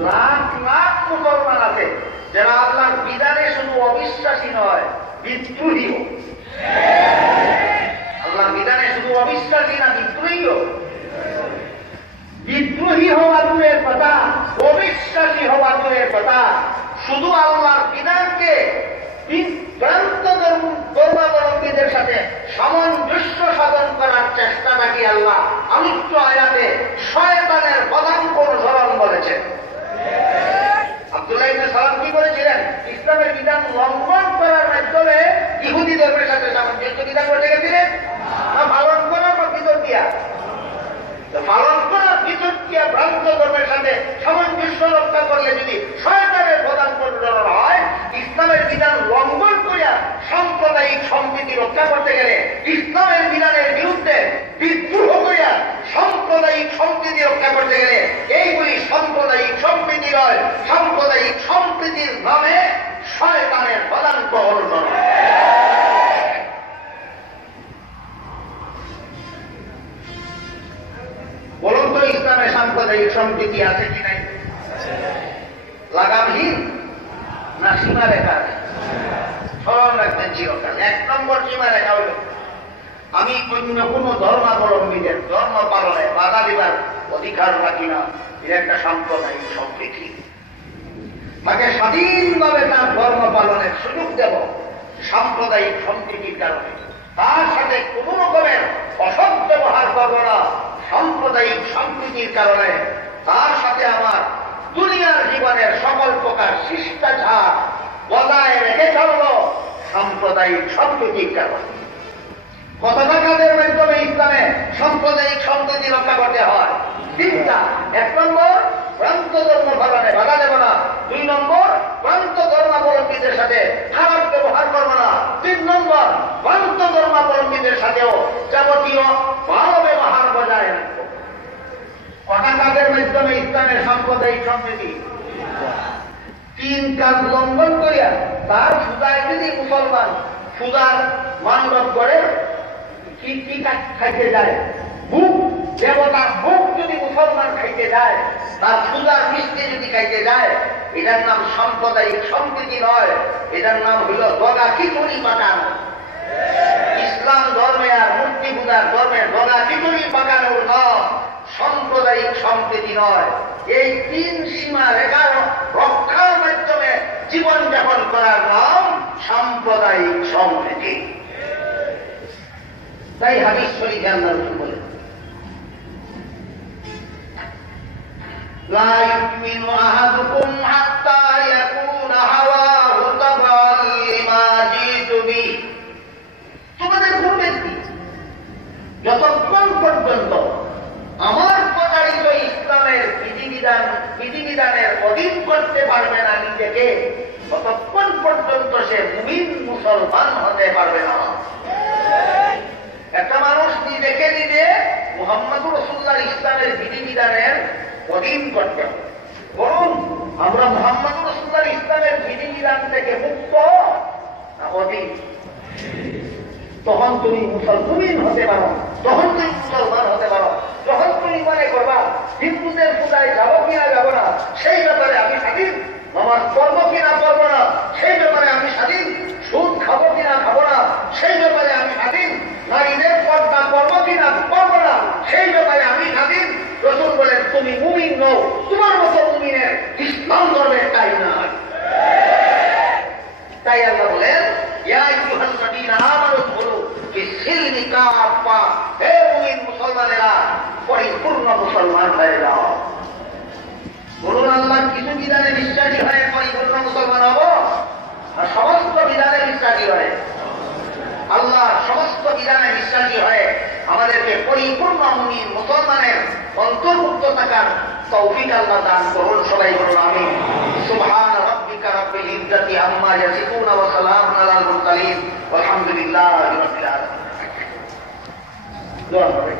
লাখ লাখ মুসলমান আছে যারা আল্লাহর বিধানে শুধু অবিশ্বাসী নয়, বিদ্রোহীও। আল্লাহর বিধানে শুধু অবিশ্বাসী না, বিদ্রোহীও। বিদ্রোহী হওয়া দূরের কথা, অবিশ্বাসী হওয়া দূরের কথা, শুধু আল্লাহর বিধানকে ভ্রান্ত ধর্মাবলম্বীদের সাথে সামঞ্জস্য সাধন করার চেষ্টা নাকি আল্লাহ আলোচ্য আয়াতে শয়তানের প্রধান অনুসরণ বলেছেন। আব্দুল্লাহ ইবনে সালাম কি বলেছিলেন? ইসলামের বিধান লঙ্ঘন করার মাধ্যমে ইহুদি ধর্মের সাথে সামঞ্জস্য বিধান করতে গেছিলেন, না পালন করার ভিতর দিয়া? পালন করার ভিতর দিয়া ভ্রান্ত ধর্মের সাথে সামঞ্জস্য রক্ষা করলে যদি শয়তানের প্রধান অনুসরণ হয়, ইসলামের বিধান লঙ্ঘন করিয়া সাম্প্রদায়িক সম্প্রীতি রক্ষা করতে গেলে, ইসলামের বিধানের বিরুদ্ধে বিদ্রোহ করিয়া সাম্প্রদায়িক সম্প্রীতি রক্ষা করতে গেলে, এইগুলি সাম্প্রদায়িক সম্প্রীতি নয়, সাম্প্রদায়িক সম্প্রীতির নামে শয়তানের প্রধান অনুসরণ। বলুন তো ইসলামে সাম্প্রদায়িক সম্প্রীতি আছে কি নাই? লাগামহীন না সীমা রেখা? স্মরণ রাখবেন চিরকাল। ১ নম্বর সীমা রেখা হল আমি অন্য কোন ধর্মাবলম্বীদের ধর্ম পালনে বাধা দিবার অধিকার রাখি না। এর একটা সাম্প্রদায়িক সম্প্রীতি। তাকে স্বাধীনভাবে তার ধর্ম পালনের সুযোগ দেব সাম্প্রদায়িক সম্প্রীতির কারণে। তার সাথে কোন রকমের অসৎ ব্যবহার করব না সাম্প্রদায়িক সম্প্রীতির কারণে। তার সাথে আমার দুনিয়ার জীবনের সকল প্রকার শিষ্টাচার বজায় রেখে চলব সাম্প্রদায়িক সম্প্রীতির কারণে। কতটা কাজের মাধ্যমে ইসলামে সাম্প্রদায়িক সম্প্রীতি রক্ষা করতে হয়? 3টা। 1 নম্বর, ভ্রান্ত ধর্ম পালনে বাধা দেব না। 2 নম্বর, ভ্রান্ত ধর্মাবলম্বীদের সাথে খারাপ ব্যবহার করবো না। 3 নম্বর, ভ্রান্ত ধর্মাবলম্বীদের সাথেও যাবতীয় ভালো ব্যবহার বজায় রাখবো। কটা কাজের মাধ্যমে ইসলামের সাম্প্রদায়িক সম্প্রীতি? 3 কাজ লঙ্ঘন করিয়া তার সুদায় যদি মুসলমান সুদার মানব করে কি কি খাইতে যায়, ভুক দেবতা ভুক যদি মুসলমান খাইতে যায়, তার সুদার মিষ্টি যদি খাইতে যায়, এটার নাম সাম্প্রদায়িক সম্প্রীতি নয়, এটার নাম হইল দগা খিচুড়ি পাকানো। ইসলাম ধর্মে আর মূর্তি পূজার ধর্মে দগা খিচুড়ি পাকানোর নাম সাম্প্রদায়িক সম্প্রীতি নয়। এই 3 সীমা রেখা রক্ষার মাধ্যমে জীবনযাপন করার নাম সাম্প্রদায়িক সম্প্রীতি। তাই হাদিস শরীফে আল্লাহ রাসূল বলেন, লা ইউমিনু আহাদুকুম হাত্তা ইয়াকুনা হাওয়াহু তাবা'আন লিমা জিতু বিহি। তোমাদের কোন ব্যক্তি যতক্ষণ পর্যন্ত আমার প্রচারিত ইসলামের বিধিবিধানের অধীন করতে পারবে না নিজেকে, ততক্ষণ পর্যন্ত সে মুমিন মুসলমান হতে পারবে না। একটা মানুষ নিজেকে নিজে মুহাম্মদুর রাসূলুল্লাহর ইসলামের বিধিবিধানের অধীন করতে হবে। বরং আমরা মুহাম্মদুর রাসূলুল্লাহর ইসলামের বিধিবিধান থেকে মুক্ত না অধীন, তখন তুমি মুসলমান হতে পারো, তখন তুমি মুসলমান হতে পারো। যখন তুমি মনে করবা হিন্দুদের পূজায় যাবো কিনা যাবো না সেই ব্যাপারে আমি স্বাধীন, নামাজ পড়বো কিনা পড়বো না সেই ব্যাপারে আমি স্বাধীন, সুদ খাবো কিনা খাবো না সেই ব্যাপারে আমি স্বাধীন, নারীদের পর্দা করবো কিনা করবো না সেই ব্যাপারে আমি স্বাধীন, রাসূল বলেন তুমি মুমিন নও, তোমার মতো মুমিনের ইসলাম ধর্মের তাই না। তাই আল্লাহ বলেন, ইয়া আইয়ুহাল্লাযীনা আমানু দুখুলু ফিস-সিলমি কাফা, হে মুমিন মুসলমানেরা পরিপূর্ণ মুসলমান হয়ে যাও। বলুন, আল্লাহ কিছু বিধানে বিশ্বাসী হয়ে পরিপূর্ণ মুসলমান হব, আর সমস্ত বিধানে বিশ্বাসী হয়ে? আল্লাহ সমস্ত বিধানে বিশ্বাসী হয়ে আমাদেরকে পরিপূর্ণ মুমিন মুসলমানের অন্তর্ভুক্ত থাকার তৌফিক আল্লাহ দান করুন। সবাই বলুন আমিন। সুবহান রাব্বিকা রাব্বিল ইজ্জাতি আম্মা ইয়াসিফুন ওয়া সালামুন আলাল মুরসালিন ওয়ালহামদুলিল্লাহি রাব্বিল আলামিন। দোয়া করেন।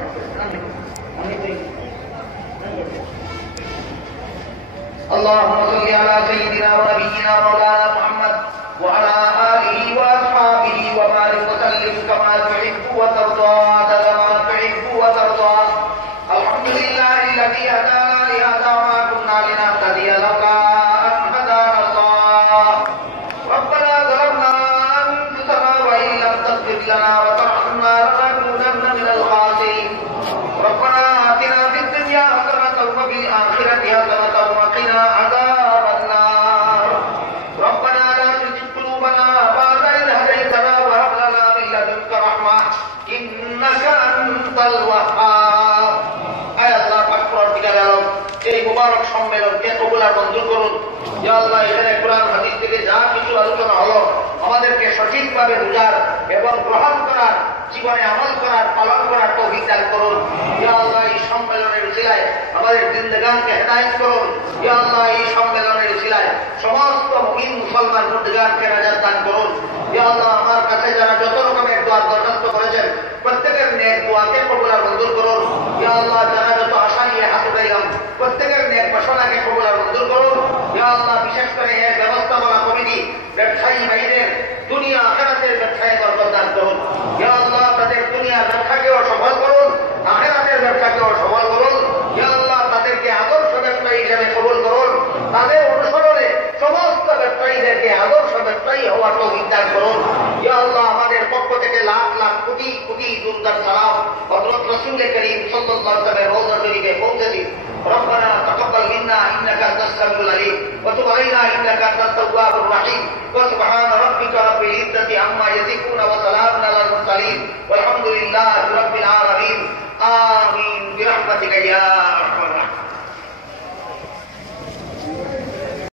اللهم صل على سيدنا ونبينا مولانا محمد وعلى آله وأصحابه وبارك وسلم كما تحب وترضى عدد ما تحب وترضى. الحمد لله الذي هدانا لهذا وما كنا لنهتدي لولا أن هدانا الله. ربنا ظلمنا أنفسنا وإن لم تغفر لنا وترحمنا لنكونن من الخاسرين. ربنا آتنا في الدنيا حسنة وفي الآخرة حسنة وقنا عذاب النار. ربنا لا تزغ قلوبنا بعد إذ هديتنا وهب لنا من لدنك رحمة إنك أنت الوهاب. আয় আল্লাহ পাক পরবর্তীকালে আলম এই মুবারক সম্মেলনকে কবুল আর মঞ্জুর করুন। ইয়া আল্লাহ, এখানে কোরআন হাদিস থেকে যা কিছু আলোচনা হলো আমাদেরকে সঠিকভাবে বুঝার এবং গ্রহণ করার, জীবনে আমল করার, পালন করার তৌফিক দান করুন। ইয়া আল্লাহ, এই সম্মেলনের উসিলায় আমাদের জিন্দেগানকে হেদায়েত করুন। ইয়া আল্লাহ, এই সম্মেলনের উসিলায় সমস্ত মুমিন মুসলমান জিন্দেগানকে নাজাত দান করুন। ইয়া আল্লাহ, আমার কাছে যারা যত রকমের দোয়া দরখাস্ত করেছেন প্রত্যেকের নেক দোয়াকে কবুল আর মঞ্জুর করুন। ইয়া আল্লাহ, যারা যত আশা নিয়ে হাত উঠাইলাম প্রত্যেকের নেক বাসনাকে কবুল আর মঞ্জুর করুন। ইয়া আল্লাহ, বিশেষ করে এর ব্যবস্থাপনা কমিটি ব্যবসায়ী ভাইদের দুনিয়া আখিরাতের ব্যবসায় বরকত দান করুন। ইয়া আল্লাহ, তাদের দুনিয়ার ব্যবসাকেও সফল করুন, আখিরাতের ব্যবসাকেও সফল করুন। ইয়া আল্লাহ, তাদেরকে আদর্শ ব্যবসায়ী হিসেবে কবুল করুন। তাদের অনুসরণে সমস্ত ব্যবসায়ীদেরকে আদর্শ ব্যবসায়ী হওয়ার তৌফিক দান করুন। ইয়া আল্লাহ, আমাদের পক্ষ থেকে লাখ লাখ কোটি কোটি দুরুদ সালাম হযরত রাসূল করিম সাল্লাল্লাহু আলাইহি ওয়াসাল্লামের রওজা শরীফে পৌঁছে দিন। ربنا تقبل منا انك انت السميع العليم وتب علينا انك انت التواب الرحيم وسبحان ربك رب العزة عما يصفون وسلام على المرسلين والحمد لله رب العالمين آمين برحمتك يا